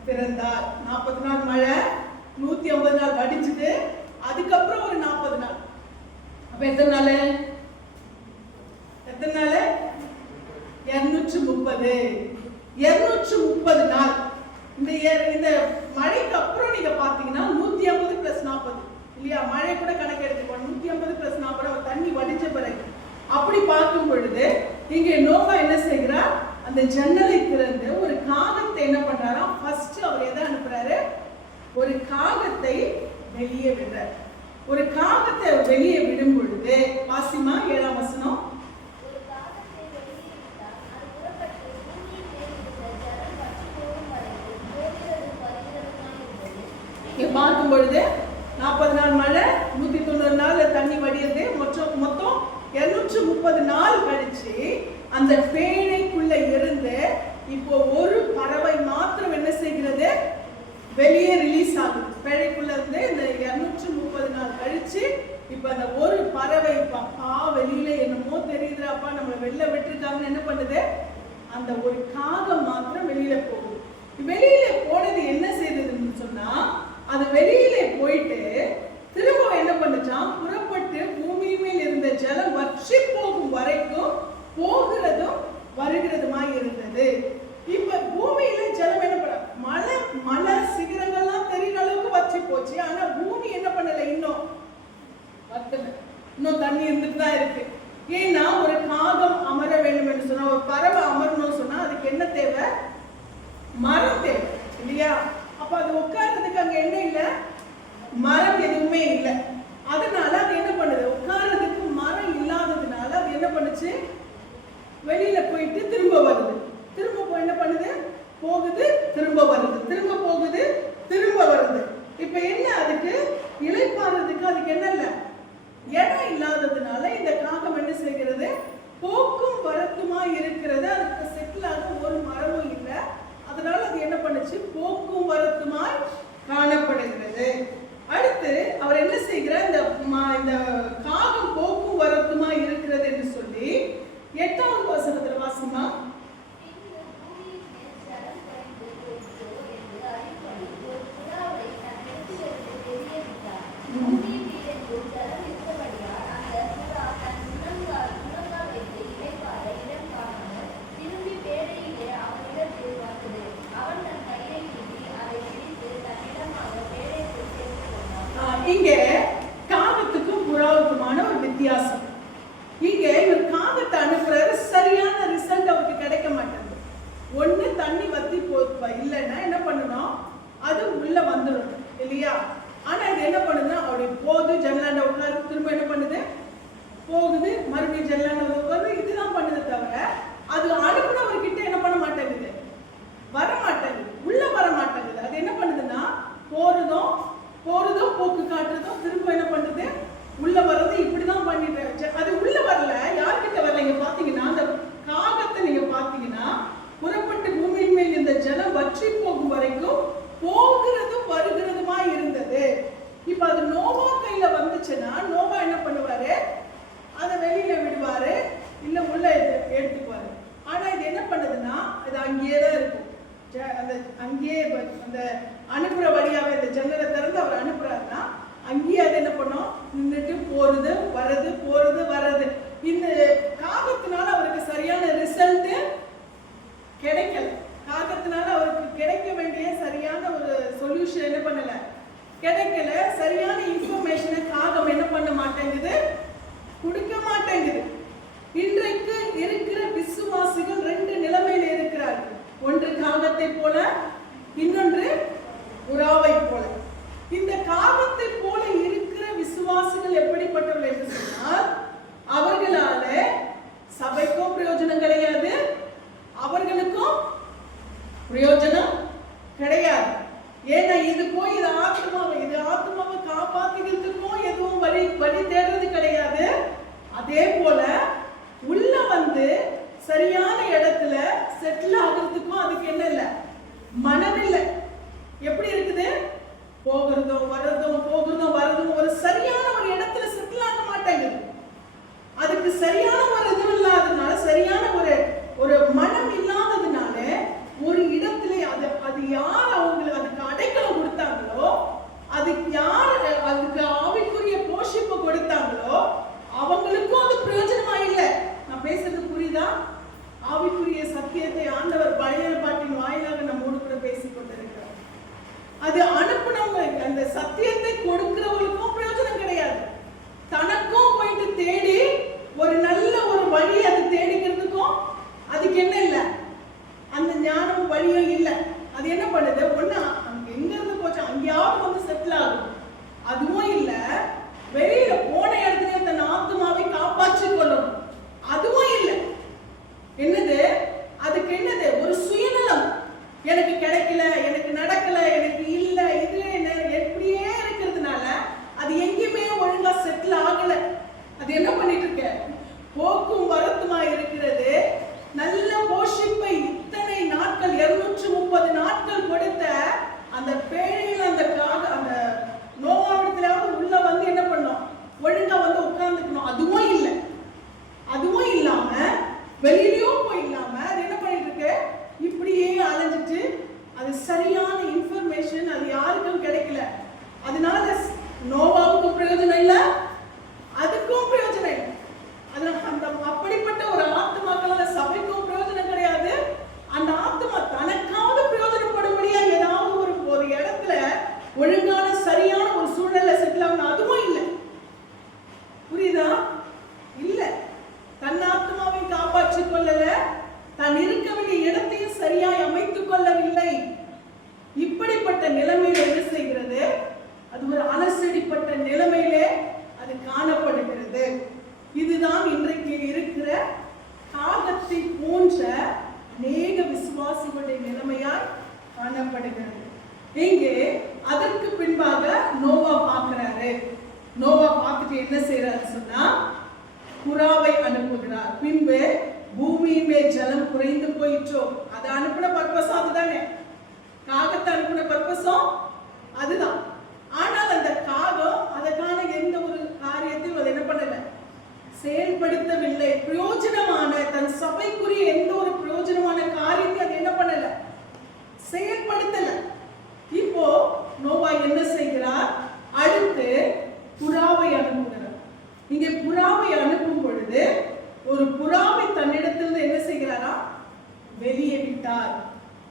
திறந்தார். 40 நாள் மழை, 150 நாள் வடிச்சுது. அதுக்கப்புறம் ஒரு 40 நாள். அப்ப எத்தனை நாள்? 230 நாள். இந்த மழைக்கு அப்புறம் நீங்க பாத்தீங்கன்னா 150 + 40 இல்லையா? மழை கூட கணக்கு எடுத்துக்கணும். 150 + 40 தண்ணி வடிச்ச பிறகு அப்படி பார்க்கும் பொழுது இங்கே நோவா என்ன செய்கிறார்? அந்த ஜன்னலை திறந்து ஒரு காகத்தை என்ன பண்றாரா? ஃபர்ஸ்ட் அவர் எதை அனுப்புறாரு? ஒரு காகத்தை வெளியே விடுறார். ஒரு காகத்தை வெளியே விடும் பொழுது வாசிமா 7ஆம் வசனம். பார்க்கும் பொழுது 40 நாள் மழை, 190 நாள் தண்ணி வடியது. மொத்தம் 230 நாள் கழிச்சு அந்த பேழைக்குள்ள இருந்து இப்போ ஒரு பறவை மாத்திரம் என்ன செய்கிறது? வெளியே ரிலீஸ் ஆகுது. பேழைக்குள்ள இருந்து இந்த 230 நாள் கழிச்சு இப்ப அந்த ஒரு பறவை பாப்பா வெளியில என்னமோ தெரியுதுப்பா, நம்மள வெளில விட்டுருக்காங்கன்னு என்ன பண்ணுது? அந்த ஒரு காகம் மாத்திரம் வெளியில போகுது. வெளியில போனது என்ன செய்ததுன்னு சொன்னா, அது வெளியில போயிட்டு திரும்ப என்ன பண்ணுச்சான்? புறப்பட்டு பூமி மேல் இருந்த ஜலம் வற்றி போகும் வரைக்கும் போகிறதும் வருகிறதுமாய் இருந்தது. இப்ப பூமியில ஜலம் என்ன பண்ண? மலை சிகரங்கள்லாம் தெரிகிற அளவுக்கு வற்றி போச்சு. ஆனா பூமி என்ன பண்ணல? இன்னும் தண்ணி இருந்துட்டு தான் இருக்கு. ஏன்னா ஒரு காகம் அமர வேண்டும் என்று சொன்னா, ஒரு பறவை அமரணும்னு சொன்னா அதுக்கு என்ன தேவை? மரம் தேவை இல்லையா? அப்ப அது உட்கார்றதுக்கு அங்க என்ன இல்லை? மரம் எதுவுமே இல்லை. அதனால அது என்ன பண்ணுது? உட்கார்றதுக்கு மரம் இல்லாததுனால அது என்ன பண்ணுச்சு? வெளியில போயிட்டு திரும்ப வருது. திரும்ப போய் என்ன பண்ணுது? போகுது, திரும்ப இங்கே காகத்துக்கும் புறாவுக்குமான ஒரு வித்தியாசம். இங்க இவர் காகத்தை அனுப்புறாரு, சரியான ரிசல்ட் அவருக்கு கிடைக்க மாட்டேங்குது. ஒண்ணு தண்ணி வத்தி போகுது, இல்லைன்னா என்ன பண்ணணும், அது உள்ள வந்துடும் இல்லையா? ஆனா இது என்ன பண்ணுதுன்னா அப்படி போகுது, ஜன்னலாண்ட உட்காரு, திரும்ப என்ன பண்ணுது, போகுது, மறுபடியும் ஜன்னலாண்ட உட்காரு, இதுதான் பண்ணுது தவிர அது அனுப்புனவர்கிட்ட என்ன பண்ண மாட்டேங்குது, வர மாட்டேங்குது, உள்ள வர மாட்டேங்குது. அது என்ன பண்ணுதுன்னா போறதும் போக்கு காட்டுறதும் திரும்ப என்ன பண்ணுது, உள்ள வர்றது. இப்படிதான் பண்ணிட்டு அது உள்ள வரல. யார்கிட்ட வரல? இங்க பாத்தீங்கன்னா அந்த காகத்தை நீங்க பாத்தீங்கன்னா புறப்பட்டு பூமியின் மேல் இந்த ஜலம் வற்றி போகும் வரைக்கும் போகிறதும் வருகிறதுமா இருந்தது. இப்ப அது நோவா கையில வந்துச்சுன்னா நோவா என்ன பண்ணுவாரு, அதை வெளியில விடுவாரு, இல்ல உள்ள எடுத்துக்குவாரு. ஆனா இது என்ன பண்ணுதுன்னா இது அங்கேயே தான் இருக்கும். அந்த அங்கேயே அந்த அனுப்புற வழியாவே இந்த ஜன்னலை திறந்து அவர் அனுப்புறாருன்னா அங்கேயே அது என்ன பண்ணும், நின்றுட்டு போறது வர்றது, போறது வர்றது. இந்த காகத்தினால அவருக்கு சரியான ரிசல்ட் கிடைக்கல. காகத்தினால அவருக்கு கிடைக்க வேண்டிய சரியான ஒரு சொல்யூஷன் என்ன பண்ணல, கிடைக்கல. சரியான இன்ஃபர்மேஷனை காகம் என்ன பண்ண மாட்டேங்குது, கொடுக்க மாட்டேங்குது. இன்றைக்கு இருக்கிற விசுவாசிகள் ரெண்டு நிலைமையில இருக்கிறார்கள். ஒன்று காகத்தை போல, இன்னொன்று புறாவை போல. இந்த காகத்தை போல இருக்கிற விசுவாசிகள் எப்படிப்பட்டவர்கள் என்று சொன்னால், அவர்களால சபைக்கும் பிரயோஜனம் கிடையாது, அவர்களுக்கும் பிரயோஜனம் கிடையாது. ஏன்னா இது போய் இது ஆத்மாவை காப்பாத்திக்கிறதுக்கும் எதுவும் வழி தேடுறது கிடையாது. அதே போல உள்ள வந்து சரியான இடத்துல செட்டில் ஆகிறதுக்கும் அதுக்கு என்ன இல்லை, மனம் இல்லை. எப்படி இருக்குது, போகிறதும் வர்றதும் ஒரு சரியான ஒரு இடத்துல செட்டில் ஆக மாட்டேங்குது. அதுக்கு சரியான ஒரு இது இல்லாததுனால, சரியான ஒரு மனம் இல்லாததுனால ஒரு இடத்துல அது யார் அவங்களுக்கு அதுக்கு அடைக்கலம் கொடுத்தாங்களோ, அதுக்கு யார் அதுக்கு ஆவிக்குரிய போஷிப்பு கொடுத்தாங்களோ அவங்களுக்கும் அது பிரயோஜனமா இல்லை. நான் பேசுறது புரியுதா? ஆவிக்குரிய சத்தியத்தை ஆண்டவர் பழைய பாட்டின் வாயிலாக நம்மோடு கூட பேசிக் கொண்டிருக்கிறார். அது அனுப்புனவங்க அந்த சத்தியத்தை கொடுக்கிறவங்களுக்கும் பிரயோஜனம் கிடையாது. தனக்கும் போயிட்டு தேடி ஒரு நல்ல ஒரு வழி அது தேடிக்கிறதுக்கும் அதுக்கு என்ன இல்லை, அந்த ஞானம் வழியும் இல்லை. அது என்ன பண்ணுது, ஒண்ணு எங்க இருந்து போச்சு அங்கேயாவது வந்து செட்டில் ஆகும், அதுவும் இல்லை. வெளியில போன இடத்துல தன் ஆத்மாவை காப்பாற்றி கொள்ளும், அதுவும் இல்லை. என்னது, அதுக்கு என்னது, ஒரு சுயநலம். எனக்கு கிடைக்கல, எனக்கு நடக்கல, எனக்கு இல்லை, இது எப்படியே இருக்கிறதுனால அது எங்கேயுமே ஒழுங்கா செட்டில் ஆகல. அது என்ன பண்ணிட்டு இருக்க, போக்கும் வரத்துமா இருக்கிறது. நல்ல போஷிப்பை இத்தனை நாட்கள் 230 நாட்கள் கொடுத்த அந்த பேழையில் அந்த நோவாவிடத்திலாவது உள்ள வந்து என்ன பண்ணோம், ஒழுங்கா வந்து உட்கார்ந்துக்கணும், அதுவும் இல்லை. அதுவும் இல்லாம வெளியிலயும் போய் இல்லாம அது என்ன பண்ணிட்டு இருக்கு, இப்படியே அலைஞ்சிட்டு அது சரியான இன்ஃபர்மேஷன் அது யாருக்கும் கிடைக்கல. அதனால நோவாவுக்கும் பிரயோஜனம் இல்லை, அதுக்கும் பிரயோஜனம் இல்லை. அந்த அப்படிப்பட்ட ஒரு ஆத்மாக்களால சபைக்கும் பிரயோஜனம் கிடையாது. அந்த ஆத்மா தனக்காவது பிரயோஜனப்படும்படியா ஏதாவது ஒரு இடத்துல ஒழுங்கான சரியான ஒரு சூழ்நிலை செட்டில் ஆகணும், அதுவும் இல்லை. புரியுதா? இல்ல, தன் ஆத்மாவை காப்பாற்றிக் கொள்ளல, தான் இருக்க வேண்டிய இடத்தையும் சரியாய் அமைத்துக் கொள்ளவில்லை. இப்படிப்பட்ட நிலைமையில என்ன செய்கிறது, அது ஒரு அலசடிப்பட்ட நிலைமையிலே அது காணப்படுகிறது. இதுதான் இன்றைக்கு இருக்கிற காகத்தை போன்ற அநேக விசுவாசிகளுடைய நிலைமையாய் காணப்படுகிறது. இங்கே அதற்கு பின்பாக நோவா பார்க்கிறாரு. நோவா பார்த்துட்டு என்ன செய்யறாரு சொன்னா, புறாவை அனுப்புகிறார். பின்பு பூமியின் மேல் ஜலம் குறைந்து போயிற்றோ. அதை அனுப்பின பர்பஸும் அதுதானே, காகத்தை அனுப்பின பர்பஸும் அதுதான். ஆனால் அந்த காகம் அதற்கான எந்த ஒரு காரியத்தையும் அது என்ன பண்ணல, செயல்படுத்தவில்லை. பிரயோஜனமான தன் சபைக்குரிய எந்த ஒரு பிரயோஜனமான காரியத்தை அது என்ன பண்ணல, செயல்படுத்தல. இப்போ நோவா என்ன செய்கிறார், அடுத்து புறாவை அனுப்புகிறார். இங்கே புறாவை அனுப்பும் பொழுது ஒரு புறாவை தன்னிடத்திலிருந்து என்ன செய்கிறாரா, வெளியே விட்டார்.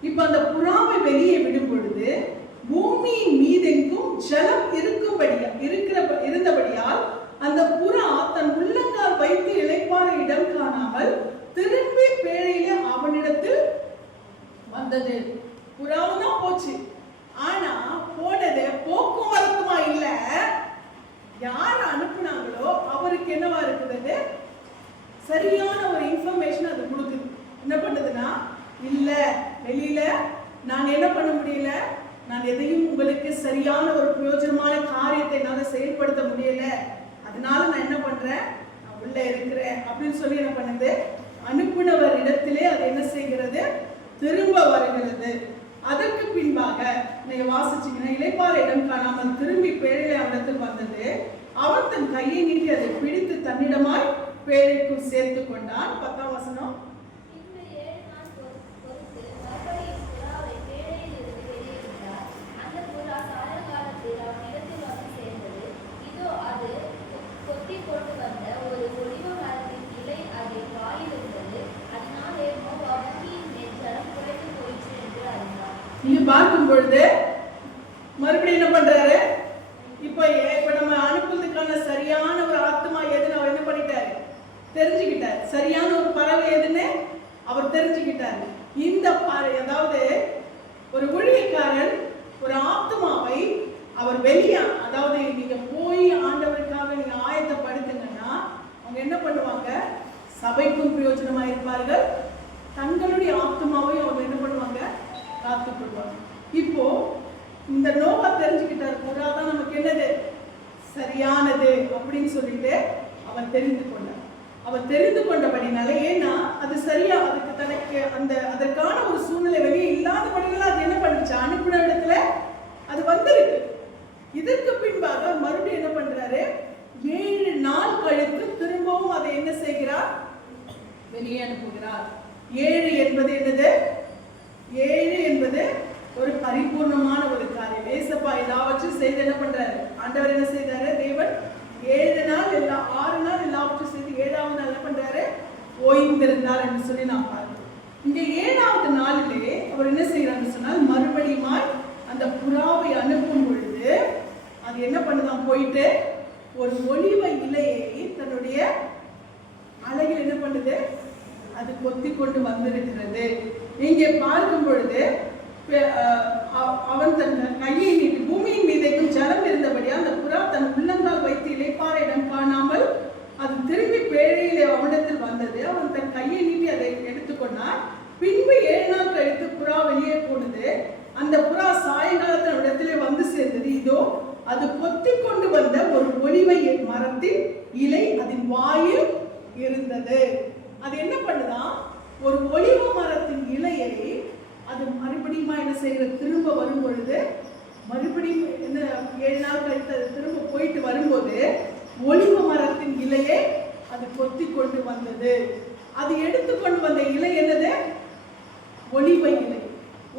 இப்ப அந்த புறாவை வெளியே விடும் பொழுது பூமியின் மீதெங்கும் ஜலம் இருந்தபடியால் அந்த புறா தன் உள்ளங்கால் வைத்து இளைப்பாற இடம் காணாமல் திரும்பி பேழையிலே அவனிடத்தில் வந்தது. புறாவும் தான் போச்சு. ஆனா போனது போக்குவரத்துமா இல்ல, யார் அனுப்புனாங்களோ அவருக்கு என்னவா இருக்குது, சரியான ஒரு இன்ஃபர்மேஷன் அது கொடுக்குது. என்ன பண்ணுதுன்னா, இல்ல வெளியில நான் என்ன பண்ண முடியல, நான் எதையும் உங்களுக்கு சரியான ஒரு பிரயோஜனமான காரியத்தை என்னால செயல்படுத்த முடியல, அதனால நான் என்ன பண்றேன், நான் உள்ள இருக்கிறேன் அப்படின்னு சொல்லி என்ன பண்ணுது, அனுப்புனவர் இடத்திலே அது என்ன செய்கிறது, திரும்ப வருகிறது. அதற்கு பின்பாக நீங்க வாசிச்சீங்கன்னா, இளைப்பாற இடம் காணாமல் திரும்பி பேழையை அவனிடத்தில் வந்தது. அவன் தன் கையை நீட்டி அதை பிடித்து தன்னிடமாய் பேழைக்குள் சேர்த்து கொண்டான். 10ஆம் வசனம். இங்க பார்க்கும் பொழுது மறுபடியும் என்ன பண்றாரு, இப்ப நம்ம அனுப்புறதுக்கான சரியான ஒரு ஆத்மா எதுன்னு அவர் என்ன பண்ணிட்டாரு, தெரிஞ்சுக்கிட்டார். சரியான ஒரு பறவை எதுன்னு அவர் தெரிஞ்சுக்கிட்டாரு. இந்த அதாவது ஒரு ஊழியக்காரன் ஒரு ஆத்மாவை அவர் வெளியா, அதாவது நீங்க போய் ஆண்டவருக்காக நீங்க ஆயத்தப்படுத்துங்கன்னா அவங்க என்ன பண்ணுவாங்க, சபைக்கும் பிரயோஜனமா இருப்பார்கள், தங்களுடைய ஆத்மாவையும் அவங்க என்ன பண்ணுவாங்க, காத்துக்கொள்வாங்க. இப்போ இந்த நோவா தெரிஞ்சுக்கிட்டார், புறாதான் நமக்கு என்னது சரியானது அப்படின்னு சொல்லிட்டு அவர் தெரிந்து கொண்டார். அவர் தெரிந்து கொண்டபடினால, ஏன்னா அது சரியா, அதுக்கு தனக்கு அதற்கான ஒரு சூழ்நிலை வெளியே இல்லாதபடினால அது என்ன பண்ணுச்சு, அனுப்பின இடத்துல அது வந்திருக்கு. இதற்கு பின்பாக மறுபடியும் என்ன பண்றாரு, 7 நாள் கழித்து திரும்பவும் அதை என்ன செய்கிறார், வெளியே அனுப்புகிறார். 7 என்பது என்னது, 7 என்பது ஒரு பரிபூர்ணமான ஒரு காரியம். ஏசப்பா எல்லாவற்றையும் செய்து என்ன பண்றாரு, ஆண்டவர் என்ன செய்தாரு, தேவன் 7 நாள் 6 நாள் எல்லாவற்றையும் செய்து 7ஆவது நாள் என்ன பண்றாரு, ஓய்ந்திருந்தார் என்று சொல்லி நான் பார்க்கிறோம். இங்க 7ஆவது நாளிலே அவர் என்ன செய்யறாருன்னு சொன்னால், மறுபடியும் அந்த புறாவை அனுப்பும் பொழுது அது என்ன பண்ணுதான், போயிட்டு ஒரு ஒலிவ இலையை தன்னுடைய அழகில் என்ன பண்ணுது, அது கொத்தி கொண்டு வந்திருக்கிறது. இங்கே பார்க்கும் பொழுது அவன் தன் கையை நீட்டி பூமியின் மீதைக்கும் ஜலம் இருந்தபடியா அந்த புறா தன் உள்ளங்கால் வைத்து இளைப்பாற இடம் காணாமல் அது திரும்பி பேழையிலே அவனிடத்தில் வந்தது. அவன் தன் கையை நீட்டி அதை எடுத்துக்கொண்டான். பின்பு 7 நாள் கழித்து புறா வெளியே போனது. அந்த புறா சாயங்காலத்தின் இடத்திலே வந்து சேர்ந்தது. இதோ அது கொத்தி கொண்டு வந்த ஒரு ஒலிவை மரத்தின் இலை அதன் வாயில் இருந்தது. அது என்ன பண்ணுதான், ஒரு ஒலிவ மரத்தின் இலையை அது மறுபடியும் என்ன செய்யறது, திரும்ப வரும் பொழுது மறுபடியும் என்ன 7 நாள் கழித்து அது திரும்ப போயிட்டு வரும்போது ஒலிவ மரத்தின் இலையை அது கொத்தி கொண்டு வந்தது. அது எடுத்துக்கொண்டு வந்த இலை என்னது, ஒலிவ இலை.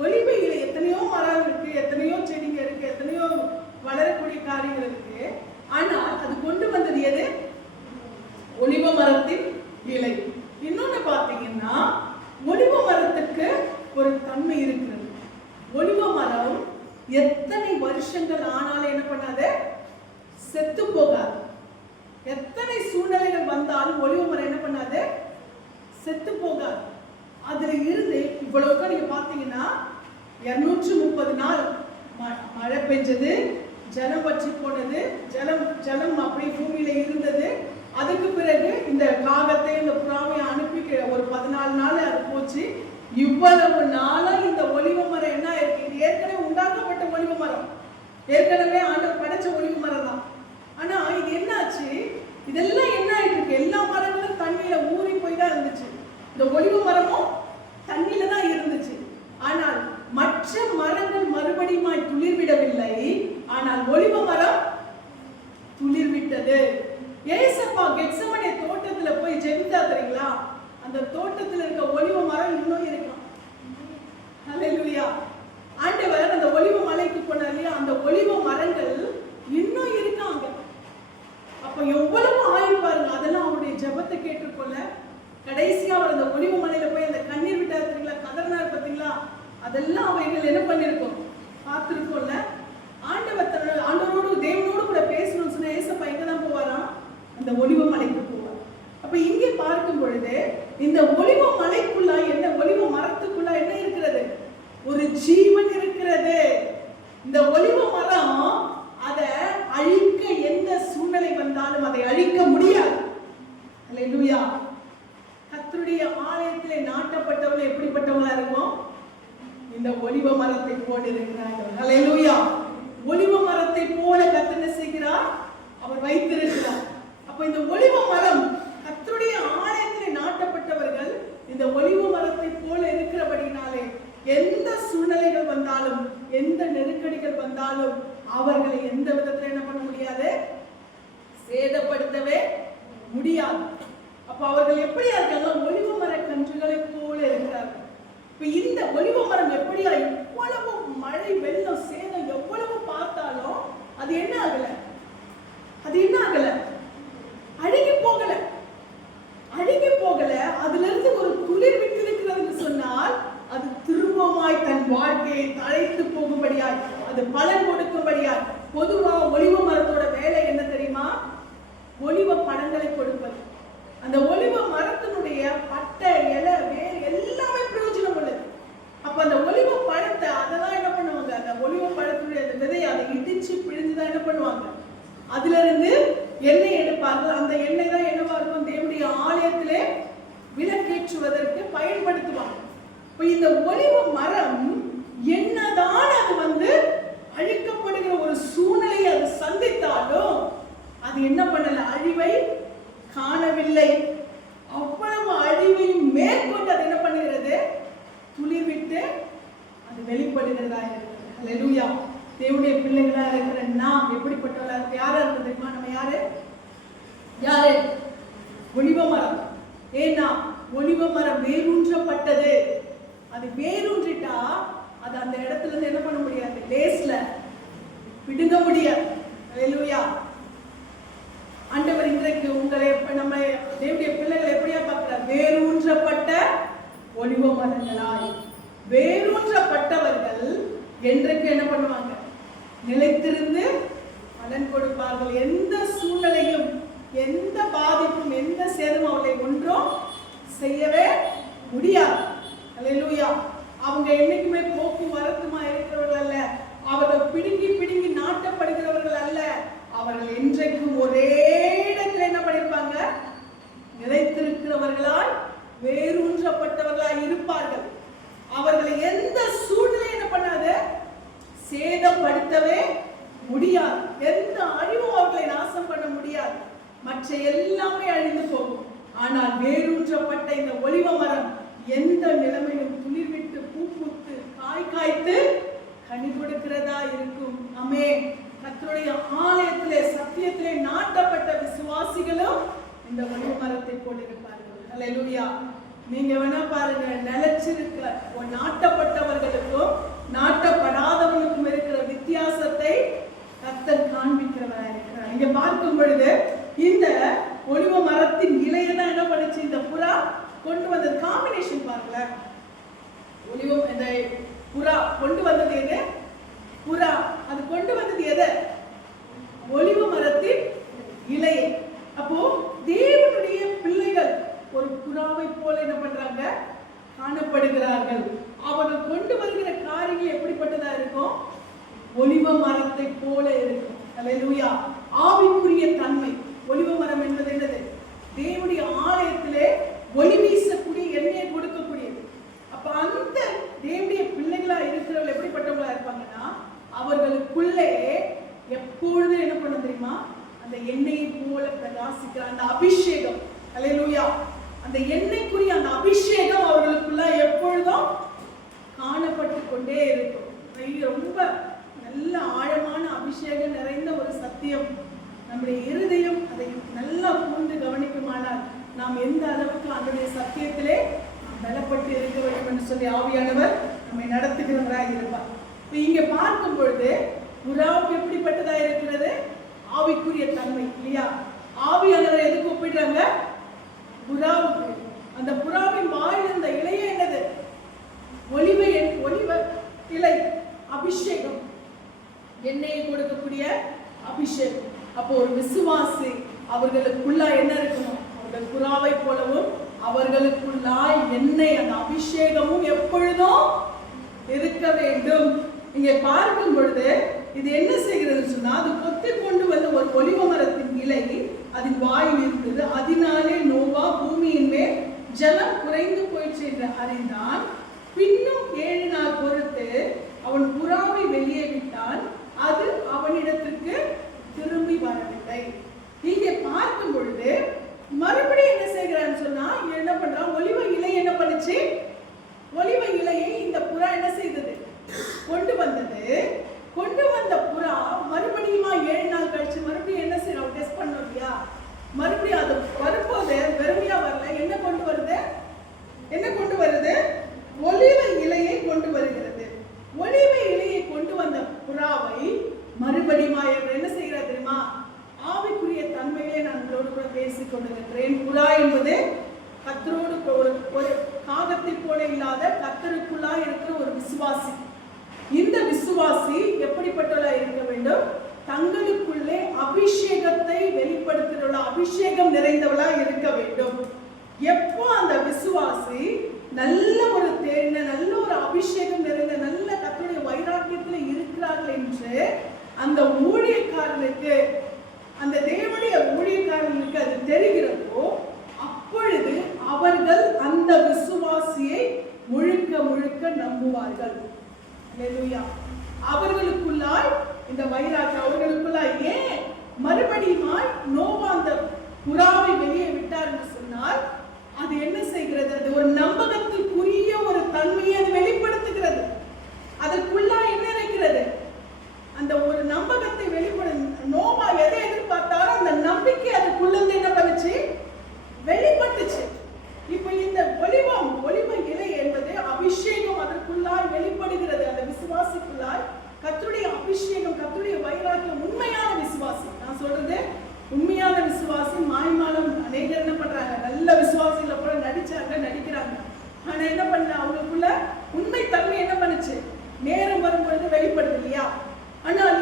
ஒலிவ இலை எத்தனையோ மரம் இருக்கு, எத்தனையோ செடிங்க இருக்கு, எத்தனையோ வளரக்கூடிய காரியங்கள் இருக்கு. ஆனால் அது கொண்டு வந்தது எது, ஒலிவ மரத்தின் இலை. இன்னொன்னு பார்த்தீங்கன்னா, ஒலிவ மரத்துக்கு ஒரு தன்மை இருக்கிறது. ஒலிவ மரம் எத்தனை வருஷங்கள் ஆனாலும் என்ன பண்ணாது, செத்து போகாது. எத்தனை சூழ்நிலைகள் வந்தாலும் ஒலிவ மரம் என்ன பண்ணாது, செத்து போகாது. அதுல இருந்து இவ்வளவுக்கு நீங்க பாத்தீங்கன்னா 230 நாள் மழை பெஞ்சது, ஜலம் வற்றி போனது, ஜலம் அப்படி பூமியில இருந்தது. அதுக்கு பிறகு இந்த காகத்தை இந்த புறாவை அனுப்பி ஒரு 14 நாள் அது போச்சு. இவ்வளவு நாளா இந்த ஒலிவ மரம் என்ன இருக்கு, இது ஏற்கனவே உண்டாக்கப்பட்ட ஒலிவ மரம், ஏற்கனவே ஆண்டவர் படைச்ச ஒலிவ மரம் தான். ஆனா இது என்னாச்சு, இதெல்லாம் என்ன ஆயிட்டு இருக்கு, எல்லா மரங்களும் தண்ணியில ஊறி போய் தான் இருந்துச்சு. இந்த ஒலிவ மரமும் தண்ணியில தான் இருந்துச்சு. ஆனால் மற்ற மரங்கள் மறுபடியும் துளிர்விடவில்லை. ஆனால் ஒலிவ மரம் துளிர்விட்டது. ஏசப்பா கெத்செமனே தோட்டத்துல போய் ஜெபித்தா தெரியுங்களா, அந்த தோட்டத்துல இருக்க ஒலிவ மரம் இன்னும் இருக்கான். ஹல்லேலூயா. ஆண்டவர் அந்த ஒலிவ மலைக்கு போனார் இல்லையா, அந்த ஒலிவ மரங்கள் இன்னும் இருக்காங்க. அப்ப எவ்வளவு ஆயிருப்பாருங்க, அதெல்லாம் அவருடைய ஜெபத்தை கேட்டுக்கொள்ள. கடைசியா அவர் அந்த ஒலிவ மலையில போய் அந்த கண்ணீர் விட்டார் தெரியுங்களா, கதறினார் பார்த்தீங்களா, அதெல்லாம் அவைகள் என்ன பண்ணிருக்கோம், பார்த்திருக்கோம்ல. ஆண்டவர் அந்த ஒலிவ மலைக்கு போவார். அப்ப இங்கே பார்க்கும் பொழுது இந்த ஒலிவ மலைக்குள்ள என்ன, ஒலிவ மரத்துக்குள்ள என்ன இருக்கிறது? ஒரு ஜீவன் இருக்கிறது. இந்த ஒலிவ மரம் அதை அழிக்க எந்த சூழ்நிலை வந்தாலும் அதை அழிக்க முடியாது. அல்லேலூயா. கர்த்தருடைய ஆலயத்திலே நாட்டப்பட்டவர்கள் எப்படிப்பட்டவங்களா இருக்கும்? இந்த ஒலிவ மரத்தை போல இருக்கிறார்கள். அல்லேலூயா. ஒலிவ மரத்தை போல கர்த்தர் என்ன செய்கிறார்? அவர் வைத்திருக்கிறார். அப்ப இந்த ஒலிவ மரம் கர்த்தருடைய ஆலயத்திலே நாட்டப்பட்டவர்கள் இந்த ஒலிவ மரத்தை போல இருக்கிறபடினாலே எந்த சூழ்நிலைகள் வந்தாலும், எந்த நெருக்கடிகள் வந்தாலும் அவர்களை எந்த விதத்துல என்ன பண்ண முடியாது? சேதப்படுத்தவே முடியாது. அப்ப அவர்கள் எப்படியா இருக்காங்க? ஒலிவ மர கன்றுகளை போல இருக்கிறார்கள். இப்ப இந்த ஒலிவ மரம் எப்படியா? எவ்வளவு மழை, வெள்ளம், சேதம் எவ்வளவு பார்த்தாலும் அது என்ன ஆகல? அது என்ன ஆகல? அழுகி போகல, அழுகி போகல. அதுல இருந்து ஒரு துளிர் விட்டு இருக்கிறதுன்னு சொன்னால் அது திரும்பமாய் தன் வாழ்க்கையை தழைத்து போகும்படியாய், அது பலன் கொடுக்கும்படியாய். பொதுவா ஒலிவ மரத்தோட வேலை என்ன தெரியுமா? ஒலிவ பழங்களை கொடுப்பது. அந்த ஒலிவ மரத்தினுடைய பட்டை, இலை, வேர் எல்லாமே பிரயோஜனம் உள்ளது. அப்ப அந்த ஒலிவ பழத்தை அதெல்லாம் என்ன பண்ணுவாங்க? அந்த ஒலிவ பழத்துடைய அந்த விதையை அதை இடிச்சு பிழிஞ்சுதான் என்ன பண்ணுவாங்க? அதுல இருந்து எண்ணெய் எடுப்பார்கள். அந்த எண்ணெய் தான் என்னவா இருக்கும்? தேவனுடைய ஆலயத்திலே விளக்கேற்றுவதற்கு பயன்படுத்துவாங்க. இப்ப இந்த ஒலிவ மரம் என்னதான் அது அழிக்கப்படுகிற ஒரு சூழ்நிலையை அது சந்தித்தாலும் அது என்ன பண்ணல? அழிவை காணவில்லை. அவ்வளவு அழிவையும் மேற்கொண்டு அது என்ன பண்ணுகிறது? துளிர்விட்டு அது வெளிப்படுகிறதா இருக்கிறது. அல்லேலூயா. தேவனுடைய பிள்ளைகளா இருக்கிற நாம் எப்படிப்பட்டவர்களா? யாரா இருக்கு தெரியுமா? நம்ம யாரு? ஒலிவ மரம். ஏன்னா ஒலிவ மரம் வேரூன்றப்பட்டது. அது வேரூன்றிட்டா அது அந்த இடத்துல இருந்து என்ன பண்ண முடியாது? லேஸ்ல விடுங்க முடியாது. அல்லேலூயா. ஆண்டவர் இன்றைக்கு உங்களை, நம்ம தேவனுடைய பிள்ளைகளை எப்படியா பார்க்கிறார்? வேரூன்றப்பட்ட ஒலிவ மரங்களாய். வேரூன்றப்பட்டவர்கள் என்றைக்கு என்ன பண்ணுவாங்க? நிலைத்திருந்து பலன் கொடுப்பார்கள். எந்த சூழ்நிலையும், எந்த பாதிப்பும், எந்த சேதமும் அவர்களை ஒன்றும் செய்யவே முடியாது. அல்லேலூயா. அவங்க என்னைக்குமே போக்கு வரத்துமா இருக்கிறவர்கள் அல்ல. அவர்கள் பிடுங்கி பிடுங்கி நாட்டப்படுகிறவர்கள் அல்ல. அவர்கள் என்றைக்கும் ஒரே இடத்துல என்ன பண்ணிருப்பாங்க? நிலைத்திருக்கிறவர்களாய், வேரூன்றப்பட்டவர்களாய் இருப்பார்கள். அவர்களை எந்த சூழ்நிலை என்ன பண்ணாது? சேதப்படுத்தவே முடியாது. எந்த அழிவும் அவர்களை நாசம் பண்ண முடியாது. மற்ற எல்லாமே அழிந்து போகும். ஆனால் வேரூன்றப்பட்ட இந்த ஒலிவ மரம் எந்த நிலைமையிலும் துளிர்விட்டு, பூ பூத்து, காய் காய்த்து கனி கொடுக்கிறதா இருக்கும். ஆமென். கர்த்தருடைய ஆலயத்திலே, சத்தியத்திலே நாட்டப்பட்ட விசுவாசிகளும் இந்த ஒலிவ மரத்தை போல இருப்பார்கள். அல்லேலூயா. நீங்க வேணா பாருங்க, நிலைச்சிருக்க நாட்டப்பட்டவர்களுக்கும் நாட்டப்படாதவர்களுக்கும் இருக்கிற வித்தியாசத்தை கர்த்தர் காண்பிக்கிறவரா இருக்கிறார். இங்க பார்க்கும் பொழுது இந்த ஒலிவ மரத்தின் இலையை தான் என்ன பண்ணுச்சு? இந்த புறா கொண்டு வந்தது. காம்பினேஷன் பாருங்க. ஒலிவ இந்த புறா கொண்டு வந்தது எது? புறா. அது கொண்டு வந்தது எது? ஒலிவ மரத்தின் இலையை. அப்போ தேவனுடைய பிள்ளைகள் ஒரு புறாவை போல என்ன பண்றாங்க? காணப்படுகிறார்கள். அவர்கள் கொண்டு வருகிற காரியங்கள் எப்படிப்பட்டதா இருக்கும்? ஒலிவ மரத்தை போல இருக்கும். அல்லேலூயா. ஆவிக்குரிய தன்மை. ஒலிவ மரம் என்பது என்னது? தேவனுடைய ஆலயத்திலே ஒளி வீசக்கூடிய, எண்ணெயை கொடுக்கக்கூடியது. அப்ப அந்த தேவனுடைய பிள்ளைகளா இருக்கிறவர்கள் எப்படிப்பட்டவங்களா இருப்பாங்கன்னா, அவர்களுக்குள்ளே எப்பொழுதும் என்ன பண்ண தெரியுமா? அந்த எண்ணெயை போல பிரகாசிக்கிற அந்த அபிஷேகம். அல்லேலூயா. அந்த எண்ணெய்க்குரிய அந்த அபிஷேகம் அவர்களுக்குள்ள எப்பொழுதும் காணப்பட்டு கொண்டே இருக்கும். ரொம்ப நல்ல ஆழமான அபிஷேகம் நிறைந்த ஒரு சத்தியம். நம்முடைய இருதயம் அதை நல்லா கூர்ந்து கவனிக்குமானால் நாம் எந்த அளவுக்கு அதனுடைய சத்தியத்திலே நாம் பலப்பட்டு இருக்க வேண்டும் என்று சொல்லி ஆவியானவர் நம்மை நடத்துகிறவராக இருப்பார். இப்போ இங்கே பார்க்கும் பொழுது புறாவுக்கு எப்படிப்பட்டதா இருக்கிறது? ஆவிக்குரிய தன்மை இல்லையா? ஆவியானவர் எதுக்கு ஒப்பிடுறாங்க? புறாவுக்கு. அந்த புறாவின் வாயில் இருந்த இலையே என்னது? ஒலிவ இலை, அபிஷேகம், எண்ணெயை கொடுக்கக்கூடிய அபிஷேகம். அப்போ ஒரு விசுவாசி அவர்களுக்குள்ளாய் என்ன இருக்கணும்? அவர்கள் புறாவை போலவும் அவர்களுக்குள்ளாய் எண்ணெய், அந்த அபிஷேகமும் எப்பொழுதும் இருக்க வேண்டும். இங்கே பார்க்கும் பொழுது இது என்ன செய்கிறது சொன்னா, அது கொத்தி கொண்டு வந்த ஒரு ஒலிவ மரத்தின் இலை அதன் வாயில் இருந்தது. அதனாலே நோவா பூமியின் மேல் ஜலம் குறைந்து போயிற்று என்று அறிந்தான். பின்னும் 7 நாள் பொறுத்து அவன் புறாவை வெளியே விட்டான். அது அவனிடத்திற்கு திரும்பி வரவில்லை. இங்கே பார்க்கும் பொழுது மறுபடியும் என்ன செய்கிறான்னு சொன்னா, என்ன பண்றான்? ஒலிவ இலை என்ன பண்ணுச்சு? ஒலிவ இலையை இந்த புறா என்ன செய்தது? கொண்டு வந்தது. கொண்டு வந்த புறா மறுபடியும் 7 நாள் கழிச்சு மறுபடியும் என்ன செய்யறோம்? டெஸ்ட் பண்ணோம் இல்லையா? மறுபடியும் அது வரும்போது வெறுமையா வரல. என்ன கொண்டு வருது? என்ன கொண்டு வருது? ஒலிவ இலையை கொண்டு வருகிறது. ஒலிவ இலையை கொண்டு வந்த புறாவை மறுபடியும் என்ன செய்கிறார் தெரியுமா? ஆவிக்குரிய தன்மையிலே நான் உங்களோடு கூட பேசிக் கொண்டிருக்கிறேன். புறா என்பது கர்த்தரோடு ஒரு காகத்தை போல இல்லாத கர்த்தருக்குள்ளா இருக்கிற ஒரு விசுவாசி. இந்த விசுவாசி எப்படிப்பட்டவளா இருக்க வேண்டும்? தங்களுக்குள்ளே அபிஷேகத்தை வெளிப்படுத்துகிற அபிஷேகம் நிறைந்தவளா இருக்க வேண்டும். எப்போ அந்த விசுவாசி நல்ல ஒரு தேர்ந்த, நல்ல ஒரு அபிஷேகம் நிறைந்த, நல்ல கர்த்தருடைய வைராக்கியத்தில் இருக்கிறார்கள் என்று அந்த ஊழியக்காரனுக்கு, அந்த தேவனுடைய ஊழியக்காரனுக்கு அது தெரிகிறதோ, அப்பொழுது அவர்கள் அந்த விசுவாசியை முழுக்க முழுக்க நம்புவார்கள். அல்லேலூயா. அவர்களுக்குள்ளாய் இந்த வைராக்கியம் அவர்களுக்குள்ளாய். ஏன் மறுபடியும் நோவா அந்த புறாவை வெளியே விட்டார் என்று சொன்னால், அது என்ன செய்கிறது? அது ஒரு நம்பகத்துக்குரிய ஒரு தன்மையை அது வெளிப்படுத்துகிறது. அதற்குள்ளாய் என்ன இருக்கிறது? அந்த ஒரு நம்பகத்தை நோவா எதை எதிர்பார்த்தாரோ அந்த நம்பிக்கை அதுக்குள்ள என்ன பண்ணுச்சு? வெளிப்பட்டுச்சு. இப்ப இந்த ஒலிவ இலை என்பது அபிஷேகம் அதற்குள்ளாய் வெளிப்படுகிறது. அந்த விசுவாசிக்குள்ளாய் கர்த்தருடைய அபிஷேகம், கர்த்தருடைய வைராக்கியம், உண்மையான விசுவாசி. நான் சொல்றது உண்மையான விசுவாசி. மாய்மாலம் அநேகர் என்ன பண்றாங்க? நல்ல விசுவாசிகளை கூட நடிக்கிறாங்க. ஆனா என்ன பண்ணல? அவங்களுக்குள்ள உண்மை தன்மை என்ன பண்ணுச்சு? நேரம் வரும்பொழுது வெளிப்படுது இல்லையா? ஆனால்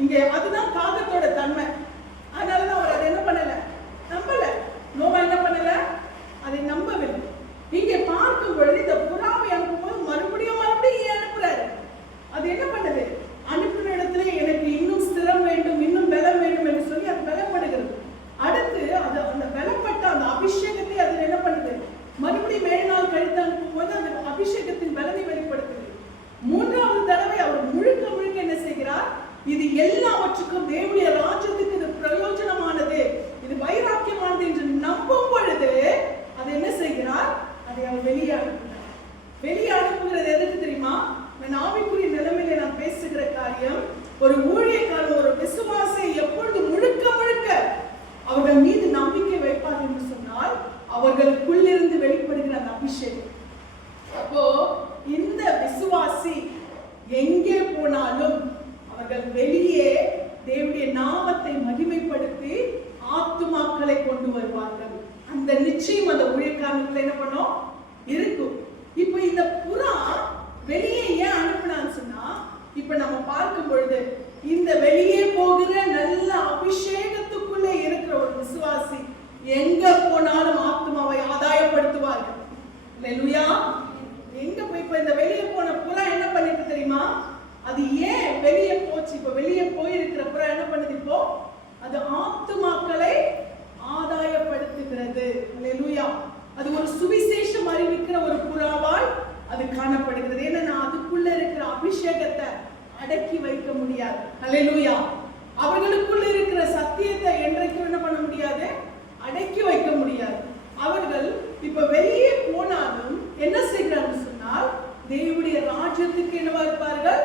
இங்க அதுதான் காகத்தோட தன்மை. அதனாலதான் அவர் அதை என்ன பண்ணல? நம்பல. நோவா என்ன பண்ணல? அதை நம்பவில்லை. இங்கே பார்க்கும் பொழுது இந்த புறாவை அனுப்பும்போது மறுபடியும் ஏன் அனுப்புறாரு? அது என்ன பண்ணுது? அனுப்பின இடத்துல எனக்கு இன்னும் ஸ்திரம் வேண்டும், இன்னும் பலம் வேண்டும் என்று சொல்லி அது பலப்படுகிறது. அடுத்து அது அந்த பலப்பட்ட அந்த அபிஷேகத்தை அது என்ன பண்ணுது? மறுபடியும் 7 நாள் கழித்து அனுப்பும்போது அந்த அபிஷேகத்தின் பலனை வெளிப்படுத்துது. 3வது தடவை அவர் முழுக்க என்ன செய்கிறார்? இது எல்லாவற்றுக்கும் தேவனுடைய ராஜ்யத்துக்கு இது பிரயோஜனமானது, இது வைராக்கியமானது என்று நம்பும் பொழுது அதை என்ன செய்கிறார்? அதை அவர் வெளியே அனுப்புகிறார். வெளியே அனுப்புகிறது எதுக்கு தெரியுமா? நான் ஆவிக்குரிய நிலைமையில நான் பேசுகிற காரியம், ஒரு ஊழியக்காரன், ஒரு விசுவாசை எப்பொழுது முழுக்க அவர்கள் மீது நம்பிக்கை வைப்பார்கள் என்று சொன்னால் அவர்களுக்குள்ளிருந்து வெளிப்படுகிற அந்த அபிஷேகம். அப்போ இந்த விசுவாசி எங்கே போனாலும் அவர்கள் வெளியே தேவனுடைய நாமத்தை மகிமைப்படுத்தி ஆத்துமாக்களை கொண்டு வருவார்கள். அந்த நிச்சயம் அந்த ஊழியக்காரனுக்குள்ள என்ன பண்ணும்? இருக்கும். இப்ப இந்த புறா வெளியே ஏன் அனுப்பினான்னு சொன்னா, இப்ப நம்ம பார்க்கும் பொழுது இந்த வெளியே போகிற நல்ல அபிஷேகத்துக்குள்ளே இருக்கிற ஒரு விசுவாசி எங்க போனாலும் ஆத்மாவை ஆதாயப்படுத்துவார்கள். அல்லேலூயா. எங்க போய் இப்ப இந்த வெளியே போன புறா என்ன பண்ணிட்டு தெரியுமா? அது ஏன் வெளியே போச்சு? இப்ப வெளியே போயிருக்கிற புறா என்ன பண்ணுது? இப்போ அது ஆத்துமாக்களை ஆதாயப்படுத்துகிறது. அல்லேலூயா. அது ஒரு சுவிசேஷம் அறிவிக்கிற ஒரு புறாவால் அது காணப்படுகிறது. ஏன்னா அதுக்குள்ள இருக்கிற அபிஷேகத்தை அடக்கி வைக்க முடியாது. அல்லேலூயா. அவர்களுக்குள்ள இருக்கிற சத்தியத்தை என்றைக்கும் என்ன பண்ண முடியாது? அடக்கி வைக்க முடியாது. அவர்கள் இப்ப வெளியே போனாலும் என்ன செய்கிறார்கள் சொன்னால், தேவனுடைய ராஜ்யத்துக்கு என்னவா இருப்பார்கள்?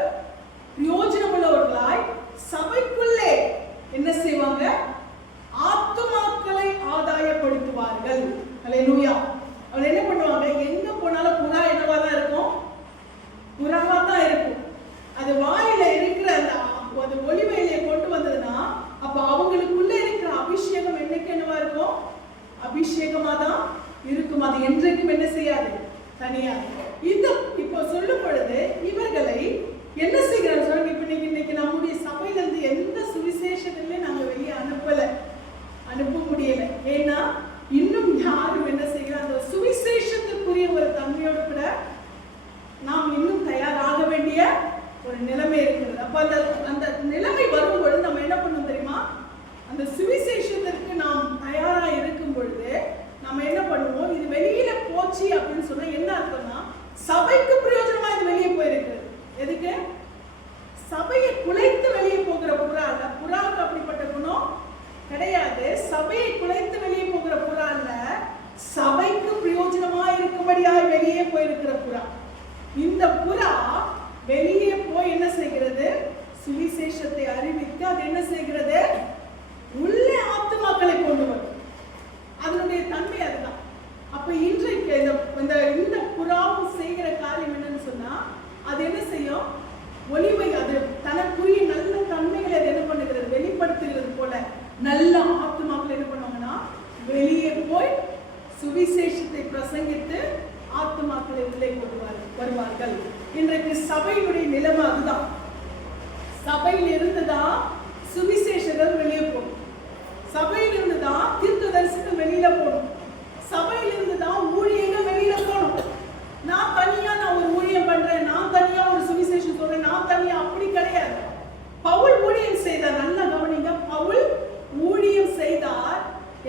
பிரயோஜனம் உள்ளவர்களாய் சபைக்குள்ளே என்ன செய்வாங்க? ஆத்துமாக்களை ஆதாயப்படுத்துவார்கள். அல்லேலூயா. அவங்க என்ன பண்ணுவாங்க? எங்க போனாலும் புறா என்னவா தான் இருக்கும்? புறாவா தான் இருக்கும். அது வாயில இருக்கிற அந்த ஒலிவ இலையை கொண்டு வந்ததுன்னா அப்ப அவங்களுக்குள்ள இருக்கிற அபிஷேகம் என்னைக்கு என்னவா இருக்கும்? அபிஷேகமா தான் இருக்கும். அது என்றைக்கும் என்ன செய்யாது? தனியா. இப்போ சொல்லும் பொழுது இவர்களை என்ன செய்கிறாங்க? இப்ப இன்னைக்கு நம்முடைய சபையில இருந்து எந்த சுவிசேஷத்திலே நாங்க வெளியே அனுப்பல. நிலைமை இருக்கிறது. அப்ப அந்த அந்த நிலைமை வரும்பொழுது நம்ம என்ன பண்ணணும் தெரியுமா? அந்த சுவிசேஷத்திற்கு நாம் தயாரா இருக்கும் பொழுது நம்ம என்ன பண்ணுவோம்? இது வெளியில போச்சு அப்படின்னு சொன்னா என்ன அர்த்தம்னா, சபைக்கு பிரயோஜனமா இது வெளியே போயிருக்கிறது. எதுக்கு? சபையை குலைத்து வெளியே போகிற புறா இல்ல. புறாவுக்கு அப்படிப்பட்ட குணம் கிடையாது. சபையை குலைத்து வெளியே போகிற புறா இல்ல, சபைக்கு பிரயோஜனமா இருக்கும்படியாய் வெளியே போயிருக்கிற புறா. இந்த புறா வெளியே போய் என்ன செய்கிறது? சுவிசேஷத்தை அறிவித்து அது என்ன செய்கிறது? உள்ளே ஆத்துமாக்களை கொண்டு வரும். அதனுடைய தன்மை அதுதான். அப்ப இன்றைக்கு இந்த புறாவும் செய்கிற காரியம் என்னன்னு சொன்னா, அது என்ன செய்யும்? ஒளிவை, அது தனக்குரிய நல்ல தன்மைகளை அது என்ன பண்ணுகிறது? வெளிப்படுத்துகிறது போல நல்ல ஆத்துமாக்கள் என்ன பண்ணுவாங்கன்னா வெளியே போய் சுவிசேஷத்தை பிரசங்கித்து ஆத்துமாக்களை உள்ளே கொண்டு வருவார்கள். இன்றைக்கு சபையினுடைய நிலைமை அதுதான். சபையில் இருந்துதான் சுவிசேஷகர் வெளியே போகும். சபையில் இருந்துதான் தீர்க்கதரிசிகள் வெளியில போகணும். சபையில் இருந்துதான் ஊழியர்கள் வெளியில போகணும். நான் தனியா ஒரு ஊழியம் பண்றேன், நான் தனியா ஒரு சுவிசேஷம் சொல்றேன், நான் தனியா, அப்படி கிடையாது. பவுல் ஊழியம் செய்தார். நல்லா கவனிங்க. பவுல் ஊழியம் செய்தார்.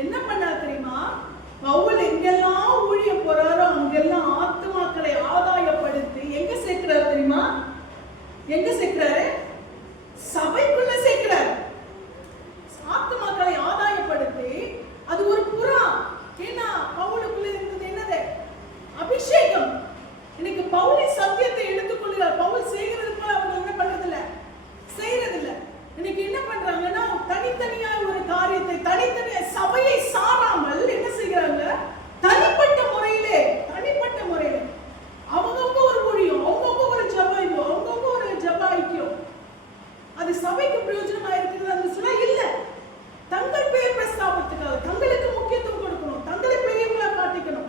என்ன பண்ணார் தெரியுமா? பவுல் எங்கெல்லாம் ஊழியம் போறாரோ அங்கெல்லாம் ஆத்துமாக்களை ஆதாயப்படுத்தி எங்க சேர்க்கிறார் தெரியுமா? எங்க சேர்க்கிறாரு? சபைக்குள்ள சேர்க்கிறார். ஆத்துமாக்களை ஆதாயப்படுத்தி, அது ஒரு புறா. ஏன்னா பவுலுக்குள்ள இருந்தது என்னது? அபிஷேகம். இன்னைக்கு பவுலின் சத்தியத்தை எடுத்துக்கொள்கிறார். பவுல் செய்கிறது போல அவங்க என்ன பண்றதில்ல, செய்யறதில்ல. இன்னைக்கு என்ன பண்றாங்கன்னா தனித்தனியா ஒரு காரியத்தை தனித்தனியா சபையை சாராமல் என்ன செய்கிறாங்க? தனிப்பட்ட முறையிலே அவங்கவுங்க ஒரு ஊழியம், அவங்கவுங்க ஒரு ஜெபம், அவங்கவுங்க ஒரு ஜெப ஐக்கியம். அது சபைக்கு பிரயோஜனமா இருக்குது அந்த சொல்ல இல்ல. தங்கள் பெயர் பிரஸ்தாபத்துக்காக தங்களுக்கு முக்கியத்துவம் கொடுக்கணும், தங்களை பெரியவங்களா காட்டிக்கணும்.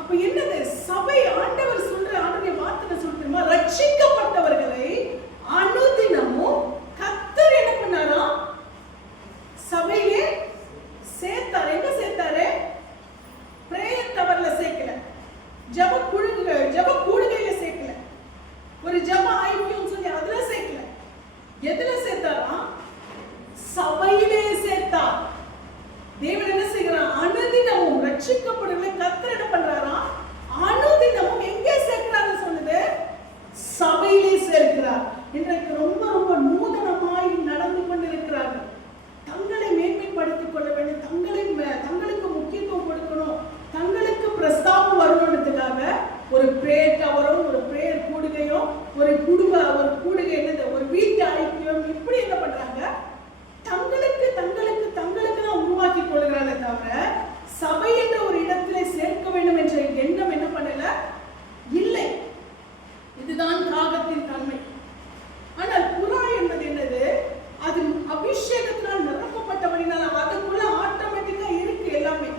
அப்ப என்னது? சபை ஆண்டவர் சொல்ற ஆண்டவருடைய வார்த்தை சொல்றீமா? ரட்சிக்கப்பட்டவர்களை அனுதினமும் கர்த்தர் என்ன பண்ணாரா? சபையிலே சேர்த்தார். எங்க சேர்த்தாரு? பிரேயர் டவர்ல சேர்க்கல, ஜெப கூடுகையில சேர்க்கல, ஒரு ஜெப ஐக்கியம் சொல்லி அதுல சேர்க்கல. எதுல சேர்த்தாரா? சபையிலே சேர்த்தார். தேவன் என்ன செய்கிறார்? அனுதினமும் ரட்சிக்கப்படுவதை கர்த்தர் என்ன பண்றாரா? அனுதினமும் எங்கே சேர்க்கிறார் சொல்லுது? சபையிலே சேர்க்கிறார். இன்றைக்கு ரொம்ப ரொம்ப நூதனமாய் நடந்து கொண்டிருக்கிறார்கள். தங்களை மேன்மைப்படுத்திக் கொள்ள வேண்டும், தங்களுக்கு முக்கியத்துவம் கொடுக்கணும், தங்களுக்கு பிரஸ்தாபம் வரணுன்றதுக்காக ஒரு பிரேயர் டவரும் ஒரு பிரேயர் கூடுகையும் ஒரு கூடுகை என்னது ஒரு வீட்டு ஐக்கியம் இப்படி என்ன பண்றாங்க? தங்களுக்கு தான் உருவாக்கி கொள்கிறாங்க தவிர சபை என்ற ஒரு இடத்திலே சேர்க்க வேண்டும் என்ற எண்ணம் என்ன பண்ணல, இல்லை. இதுதான் காகத்தின் தன்மை. ஆனால் புறா என்பது என்னது? அது அபிஷேகத்தினால் நிரப்பப்பட்டபடினால அதுக்குள்ள ஆட்டோமேட்டிக்கா இருக்கு எல்லாமே.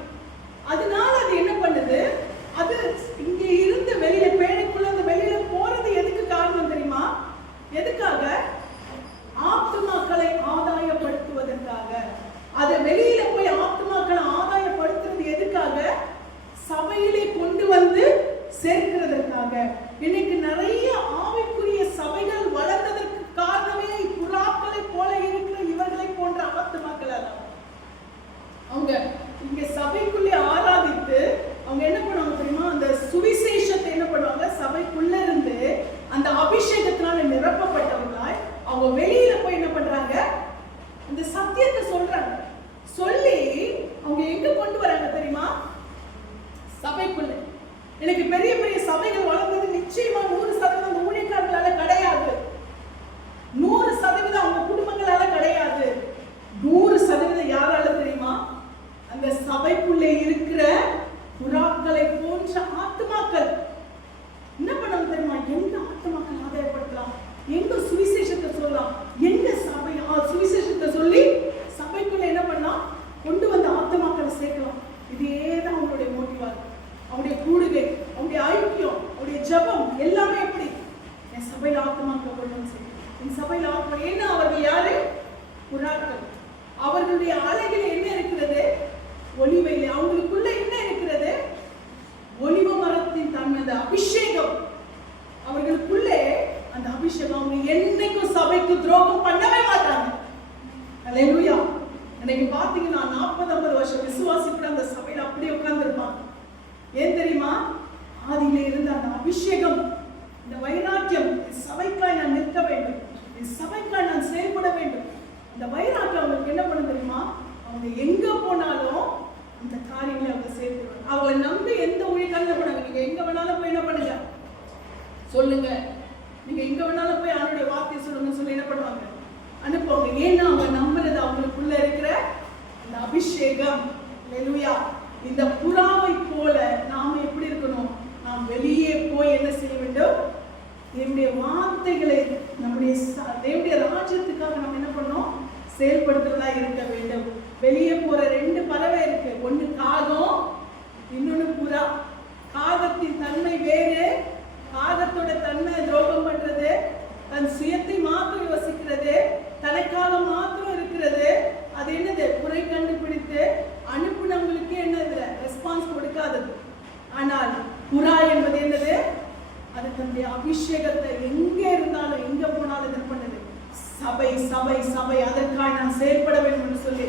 அதனால அது என்ன பண்ணுது? அது இங்க இருந்து வெளியில பேழைக்குள்ள அந்த வெளியில போறது எதுக்கு காரணம் தெரியுமா? எதுக்காக? ஆத்துமாக்களை ஆதாயப்படுத்துவதற்காக. அது வெளியில போய் ஆத்துமாக்களை ஆதாயப்படுத்துறது எதுக்காக? சபையிலே கொண்டு வந்து சேர்க்கிறதற்காக. இன்னைக்கு நிறைய ஆவிக்குரிய சபைகள் வளர்ந்ததற்கு காரணமே புறாக்களை போல இருக்கிற இவர்களை போன்ற ஆத்துமாக்கள். அவங்க இங்க சபைக்குள்ளே ஆராதித்து அவங்க என்ன பண்ணுவாங்க தெரியுமா? அந்த சுவிசேஷத்தை என்ன பண்ணுவாங்க? சபைக்குள்ள இருந்து அந்த அபிஷேகத்தினால நிரப்பப்பட்டவங்களாய் அவங்க வெளியில போய் என்ன பண்றாங்க? இந்த சத்தியத்தை சொல்றாங்க. சொல்லி அவங்க எங்க கொண்டு வராங்க தெரியுமா? சபைக்குள்ள. எனக்கு பெரிய பெரிய சபைகள் வளர்ந்தது நிச்சயமா 100% அந்த ஊழியக்காரர்களால கிடையாது. 100% அவங்க குடும்பங்களால கிடையாது. 100% யாரால தெரியுமா? அந்த சபைக்குள்ளே இருக்கிற புறாக்களை போன்ற ஆத்துமாக்கள். என்ன பண்ணணும் தெரியுமா? எங்க ஆத்துமாக்கள் ஆதாயப்படுத்தலாம், எங்க சுவிசேஷத்தை சொல்லலாம், எங்க சபை சுவிசேஷத்தை சொல்லி சபைக்குள்ள என்ன பண்ணலாம்? கொண்டு வந்து ஆத்துமாக்களை சேர்க்கலாம். இதேதான் அவங்களுடைய மோட்டிவா இருக்கு. அவருடைய கூடுகை, அவருடைய ஐக்கியம், அவருடைய ஜபம் எல்லாமே எப்படி? என் சபையில் ஆத்துமாக்கள் கொண்டு வந்து சேர்க்கணும், என் சபையில் ஆத்மா. ஏன்னா அவர்கள் யாரு? புறாக்கள். அவர்களுடைய அழகில் என்ன இருக்கிறது? ஒளிவையில். அவங்களுக்குள்ள என்ன இருக்கிறது? ஒளிவ மரத்தின் தன்மை, அந்த அபிஷேகம். அவர்களுக்குள்ளே அந்த அபிஷேகம். அவங்க சபைக்கு துரோகம் பண்ணவே மாட்டாங்க. அல்லேலூயா. இன்னைக்கு பாத்தீங்கன்னா 40-50 வருஷம் விசுவாசி கூட அந்த சபையில அப்படியே உட்கார்ந்துருப்பாங்க. ஏன் தெரியுமா? ஆதியில இருந்த அந்த அபிஷேகம், இந்த வைராக்கியம், சபைக்காய் நான் நிற்க வேண்டும், சபைக்காய் நான் செயல்பட வேண்டும். இந்த வைராக்கியம் அவங்களுக்கு என்ன பண்ண தெரியுமா? அவங்க எங்க போனாலும் அந்த காரியங்களை அவங்க செயல்படுவாங்க. அவங்களை நம்பி எந்த ஊழியக்காரங்க பண்ணாங்க. நீங்க எங்க வேணாலும் போய் என்ன பண்ணுங்க சொல்லுங்க, நீங்க எங்க வேணாலும் போய் அவனுடைய வார்த்தையை சொல்லுங்க சொல்லி என்ன பண்ணுவாங்க? அனுப்புவாங்க. ஏன்னா அவங்க நம்புறது அவங்களுக்குள்ள இருக்கிற அந்த அபிஷேகம். அல்லேலூயா. இந்த புறாவை போல நாம எப்படி இருக்கணும்? நாம் வெளியே போய் என்ன செய்ய வேண்டும்? தேவனுடைய வார்த்தைகளை, நம்முடைய தேவனுடைய ராஜ்யத்துக்காக நம்ம என்ன பண்ணோம்? செயல்படுத்துறதா இருக்க வேண்டும். வெளியே போற 2 பறவை இருக்கு. ஒண்ணு காகம், இன்னொன்னு புறா. காகத்தின் தன்மை வேறு. காகத்தோட தன்மை துரோகம் பண்றது, தன் சுயத்தை மாத்திரம் யோசிக்கிறது, தனக்காக மாத்திரம் இருக்கிறது. அது என்னது? குறை கண்டுபிடித்து அனுப்புனவங்களுக்கு என்னது? ரெஸ்பான்ஸ் கொடுக்காதது. ஆனால் புறா என்பது என்னது? அது தன்னுடைய அபிஷேகத்தை எங்க இருந்தாலும் எங்க போனாலும் என்ன பண்ணுது? சபை சபை சபை, அதற்காக நான் செயல்பட வேண்டும் என்று சொல்லி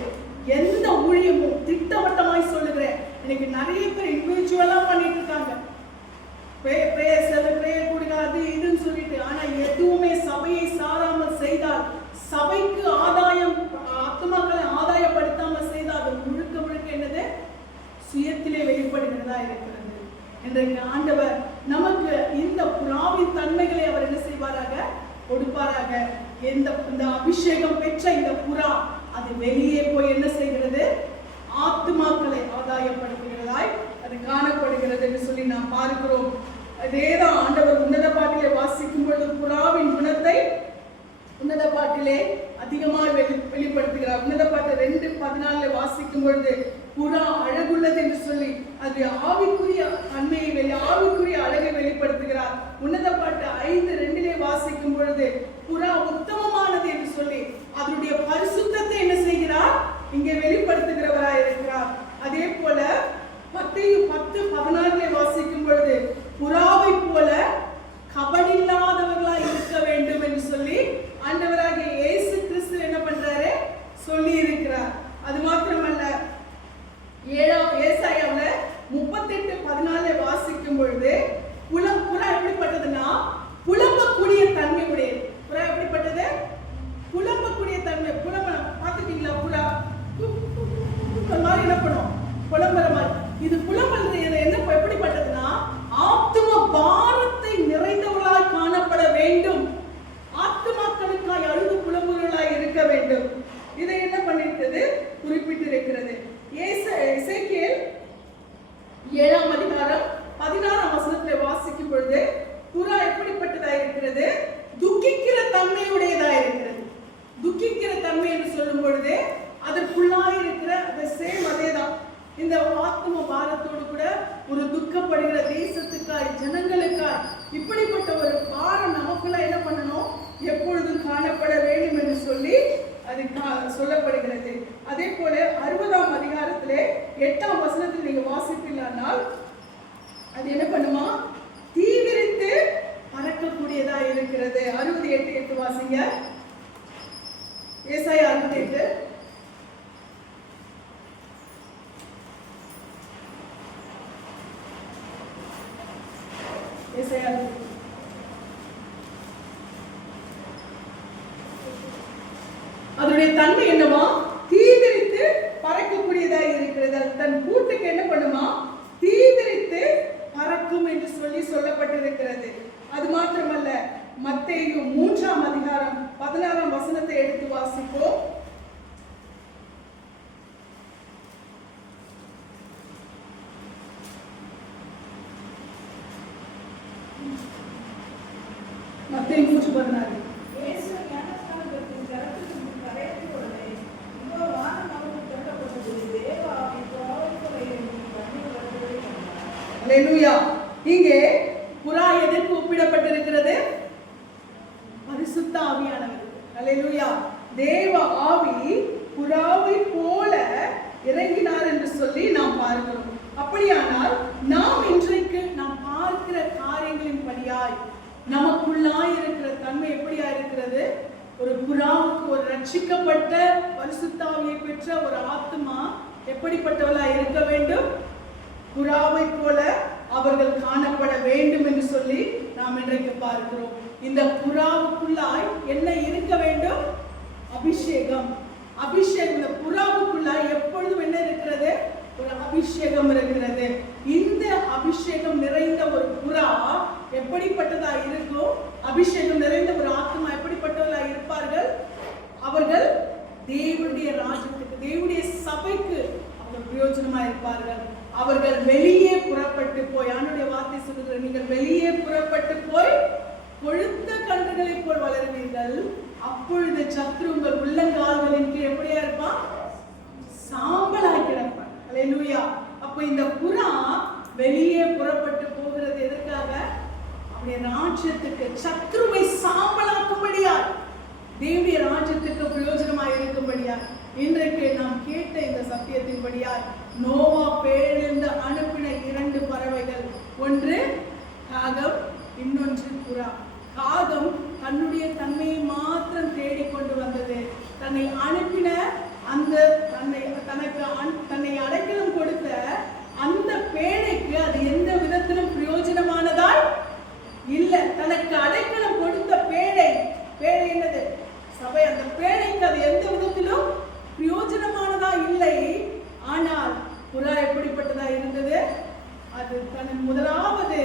எந்த ஊழியமும் திட்டவட்டமாய் சொல்லுகிறேன். இன்னைக்கு நிறைய பேர் இண்டிவிஜுவலா பண்ணிட்டு இருக்காங்க, அது இதுன்னு சொல்லிட்டு. ஆனா எதுவுமே சபையை சாராமல் செய்தால், சபைக்கு ஆதாயம், ஆத்மாக்களை ஆதாயப்படுத்தாமல் செய்தால், அது முழுக்க முழுக்க என்னது? சுயத்திலே வெளிப்படுகிறதா இருக்கிறது. இன்றைக்கு ஆண்டவர் நமக்கு இந்த புறாவின் தன்மைகளை அவர் என்ன செய்வாராக? கொடுப்பாராக. இந்த அபிஷேகம் பெற்ற இந்த புறா அது வெளியே போய் என்ன செய்கிறது? ஆத்துமாக்களை ஆதாயப்படுத்துகிறதாய் அது காணப்படுகிறது என்று சொல்லி நாம் பார்க்கிறோம். அதேதான் ஆண்டவர் உன்னத பாட்டிலே வாசிக்கும் பொழுது புறாவின் குணத்தை உன்னத பாட்டிலே அதிகமாக வெளிப்படுத்துகிறார். உன்னத பாட்டு 2:14 வாசிக்கும் பொழுது புறா அழகுள்ளது என்று சொல்லி அது ஆவிக்குரிய தன்மையை ஆவிக்குரிய அழகை வெளிப்படுத்துகிறார். உன்னத பாட்டு 5:2 வாசிக்கும் பொழுது புறா உத்தமமானது என்று சொல்லி அதனுடைய பரிசுத்தத்தை என்ன செய்கிறார்? இங்கே வெளிப்படுத்துகிறவராய் இருக்கிறார். அதே போல மத்தேயு 10:16 வாசிக்கும் பொழுது புறாவை போல கபடில்லாதவர்களாய் இருக்க வேண்டும் என்று சொல்லி ஆண்டவராகிய இயேசு கிறிஸ்து என்ன பண்றாரு? சொல்லி இருக்கிறார். அது மாத்திரமல்ல, ஏசாயாவுல 38:14 வாசிக்கும் பொழுது புறா எப்படிப்பட்டதுன்னா புலம்பக்கூடிய தன்மை உடையது. புறா எப்படிப்பட்டது? புலம்பக்கூடிய தன்மை. பார்த்துட்டீங்களா? புறா மாதிரி என்ன பண்ணும்? புலம்புற மாதிரி. இது புலம்புறது என்ன எப்படிப்பட்டதுன்னா ஆத்தும பாரத்தை நிறைந்தவர்களாய் காணப்பட வேண்டும், ஆத்துமாக்களுக்காய் அழுது புலம்புகளாய் இருக்க வேண்டும். இதை என்ன பண்ணிருக்கிறது? குறிப்பிட்டு இருக்கிறது. எசேக்கியேல் 7:16 வாசிக்கும் பொழுது புறா எப்படிப்பட்டதா இருக்கிறது? துக்கிக்கிற தன்மையுடையதா இருக்கிறது. துக்கிக்கிற தன்மை என்று சொல்லும் பொழுது அதற்குள்ளாய் இருக்கிற அதேதான் இந்த ஆத்தும பாரத்தோடு கூட ஒரு துக்கப்படுகிற தேசத்துக்காய், ஜனங்களுக்காய் இப்படிப்பட்ட ஒரு பாரம் நமக்குள்ள என்ன பண்ணணும்? எப்பொழுதும் காணப்பட வேண்டும் என்று சொல்லி அது சொல்லப்படுகிறது. அதே போல 60ஆம் அதிகாரத்திலே 8ஆம் வசனத்தில் நீங்க வாசிப்பீர்களானால் அது என்ன பண்ணுமா? தீவிரித்து பறக்கக்கூடியதா இருக்கிறது. 68:8 வாசிங்க. ஏசாயா 68. ஏசாயா அதனுடைய தன்மை என்னமா? தீவிரித்து பறக்கக்கூடியதா இருக்கிறது. தன் கூட்டுக்கு என்ன பண்ணுமா? தீவிரித்து பறக்கும் என்று சொல்லி சொல்லப்பட்டிருக்கிறது. அது மாத்திரமல்ல, மத்தேயு 3ஆம் அதிகாரம் 16ஆம் வசனத்தை எடுத்து வாசிப்போம். மத்தேயு 3:16. அல்லேலூயா. இங்கே புறா எதற்கு ஒப்பிடப்பட்டிருக்கிறது? பரிசுத்த ஆவியானவர். அல்லேலூயா. தேவ ஆவி புறாவை போல இறங்கினார் என்று சொல்லி நாம் பார்க்கிறோம். அப்படியானால் நாம் இன்றைக்கு நாம் பார்க்கிற காரியங்களின் படியாய் நமக்குள்ளாய் இருக்கிற தன்மை எப்படியா இருக்கிறது? ஒரு புறாவுக்கு, ஒரு ரட்சிக்கப்பட்ட பரிசுத்தாவியை பெற்ற ஒரு ஆத்மா எப்படிப்பட்டவளா இருக்க வேண்டும்? புறாவை போல அவர்கள் காணப்பட வேண்டும் என்று சொல்லி நாம் இன்றைக்கு பார்க்கிறோம். இந்த புறாவுக்குள்ளாய் என்ன இருக்க வேண்டும்? அபிஷேகம். அபிஷேகம். இந்த புறாவுக்குள்ளாய் எப்பொழுதும் என்ன இருக்கிறது? ஒரு அபிஷேகம் இருக்கிறது. இந்த அபிஷேகம் நிறைந்த ஒரு புறா எப்படிப்பட்டதா இருக்கும்? அபிஷேகம் நிறைந்த ஒரு ஆத்மா எப்படிப்பட்டவர்களா இருப்பார்கள்? அவர்கள் தேவனுடைய ராஜ்யத்துக்கு, தேவனுடைய சபைக்கு அவர்கள் பிரயோஜனமா இருப்பார்கள். அவர்கள் வெளியே புறப்பட்டு போய், ஆண்டவருடைய வார்த்தை சொல்லுகிறது, நீங்கள் வெளியே புறப்பட்டு போய் கொழுத்த கன்றுகளை போல் வளருவீர்கள். அப்பொழுது சத்துரு உங்கள் உள்ளங்கால்களின் கீழ் எப்படியா இருப்பான்? சாம்பலாய் கிடப்பான். அல்லேலூயா. அப்ப இந்த புறா வெளியே புறப்பட்டு போகிறது எதற்காக? அவருடைய ராஜ்யத்துக்கு, சத்துருவை சாம்பலாக்கும்படியா, தேவனுடைய ராஜ்யத்துக்கு பிரயோஜனமாக இருக்கும்படியா. இன்றைக்கு நாம் கேட்ட இந்த சத்தியத்தின்படியா நோவா பேரிலிருந்து அனுப்பின 2 பறவைகள், ஒன்று காகம், இன்னொன்று புறா. காகம் தன்னுடைய தன்மையை மாத்திரம் தேடிக்கொண்டு வந்தது. தன்னை அனுப்பின அந்த தன்னை அடைக்கலம் கொடுத்த அந்த பேழைக்கு அது எந்த விதத்திலும் பிரயோஜனமானதாய் இல்லை. தனக்கு அடைக்கலம் கொடுத்த பேழை என்னது? சபை. அந்த பேழைக்கு அது எந்த விதத்திலும் பிரயோஜனமானதா இல்லை. ஆனால் புறா எப்படிப்பட்டதா இருந்தது? அது முதலாவது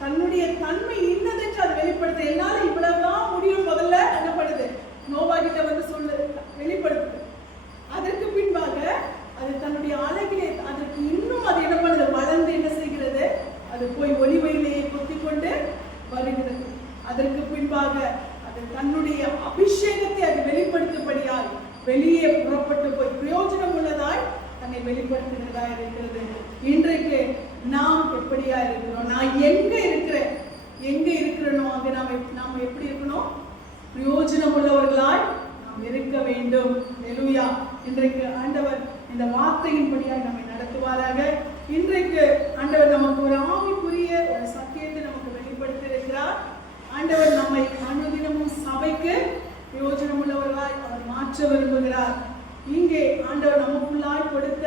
தன்னுடைய தன்மை இன்னதென்று அது வெளிப்படுத்த, என்னால இவ்வளவுதான் முடியும் முதல்ல என்ன பண்ணுது? நோவா கிட்ட வந்து சொல்லு, வெளிப்படுத்து. அதற்கு பின்பாக அது தன்னுடைய அழகிலே அதற்கு இன்னும் அது என்ன பண்ணுது? வளர்ந்து என்ன செய்கிறது? அது போய் ஒளிவெளியிலேயே கொத்திக்கொண்டு வருகிறது. அதற்கு பின்பாக அது தன்னுடைய அபிஷேகத்தை அது வெளிப்படுத்தும்படியாய் வெளியே புறப்பட்டு போய் பிரயோஜனம் உள்ளதாய் தன்னை வெளிப்படுத்துகிறதா இருக்கிறது. இன்றைக்கு நாம் எப்படியா இருக்கிறோம்? நான் எங்க இருக்கிறேனோ அங்க நாம எப்படி இருக்கணும்? பிரயோஜனம் உள்ளவர்களாய் நாம் இருக்க வேண்டும். அல்லேலூயா. இன்றைக்கு ஆண்டவர் இந்த வார்த்தையின்படியாய் நம்மை நடத்துவாராக. இன்றைக்கு ஆண்டவர் நமக்கு ஒரு ஆவிக்குரிய ஒரு சத்தியத்தை நமக்கு வெளிப்படுத்தி இருக்கிறார். ஆண்டவர் நம்மை அனுதினமும் சபைக்கு பிரயோஜனம் உள்ளவர்களாய் அவர் மாற்ற விரும்புகிறார். இங்கே ஆண்டவர் நமக்குள்ளாய் கொடுத்த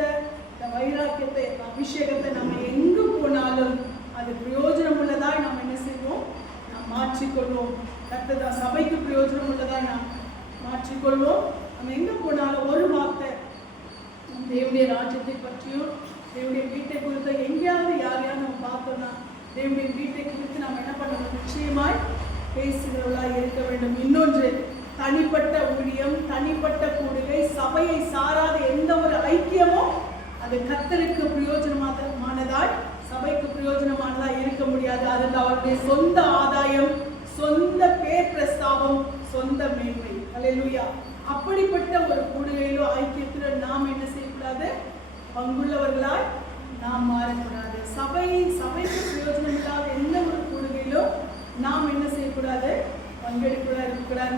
இந்த வைராக்கியத்தை, அபிஷேகத்தை நம்ம எங்கு போனாலும் அது பிரயோஜனம் உள்ளதாய் நாம் என்ன செய்வோம்? நாம் மாற்றிக்கொள்வோம். கர்த்தர் சபைக்கு பிரயோஜனம் உள்ளதாய் நாம் மாற்றிக்கொள்வோம். நம்ம எங்க போனாலும் ஒரு வார்த்தை தேவனுடைய ராஜ்யத்தை பற்றியும் தேவனுடைய வீட்டை குறித்த எங்கேயாவது யாரையாவது நம்ம பார்த்தோம்னா தேவனுடைய வீட்டை குறித்து நாம் என்ன பண்ணணும்? நிச்சயமாய் பேசுகிறவர்களாய் இருக்க வேண்டும். இன்னொன்று, தனிப்பட்ட ஊழியம், தனிப்பட்ட கூடுகை, சபையை சாராத எந்த ஒரு ஐக்கியமும் அது கர்த்தருக்கு பிரயோஜனமானதாய், சபைக்கு பிரயோஜனமானதாய் இருக்க முடியாது. அது அவருடைய சொந்த ஆதாயம், சொந்த பேர் பிரஸ்தாபம், சொந்த மேன்மை. அல்லேலூயா. அப்படிப்பட்ட ஒரு கூடுகையிலோ ஐக்கியத்திலோ நாம் என்ன செய்யக்கூடாது? பங்குள்ளவர்களாய் நாம் மாறக்கூடாது. சபைக்கு பிரயோஜனம் இல்லாத எந்த ஒரு கூடுகையிலோ நாம் என்ன செய்யக்கூடாது? பங்கெடுக்கூடாது, இருக்கக்கூடாது.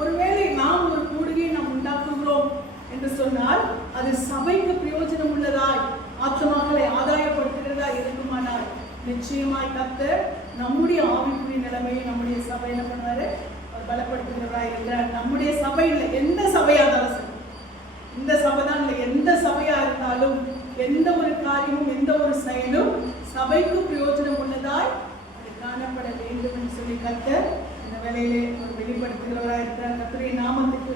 ஒருவேளை நாம் ஒரு கூடுகையை நாம் உண்டாக்குகிறோம் என்று சொன்னால் அது சபைக்கு பிரயோஜனம் உள்ளதாய், ஆத்மாக்களை ஆதாயப்படுத்துகிறதா இருக்குமானால் நிச்சயமாய் கர்த்தர் நம்முடைய ஆவிக்குரிய நிலைமையை நம்முடைய சபை என்ன பண்ணுவாரு? அவர் பலப்படுத்துகிறவராய் இருக்கிறார். நம்முடைய சபை இல்லை, எந்த சபையா இருந்தாலும் சரி, இந்த சபை தான் இல்லை, எந்த சபையா இருந்தாலும் எந்த ஒரு காரியமும் எந்த ஒரு செயலும் சபைக்கு பிரயோஜனம் உள்ளதாய் அது காணப்பட வேண்டும் என்று சொல்லி கர்த்தர் இந்த வேளையிலே ஒரு வெளிப்படுத்துகிறவராய் இருக்கிறார். கர்த்தருடைய நாமத்துக்கு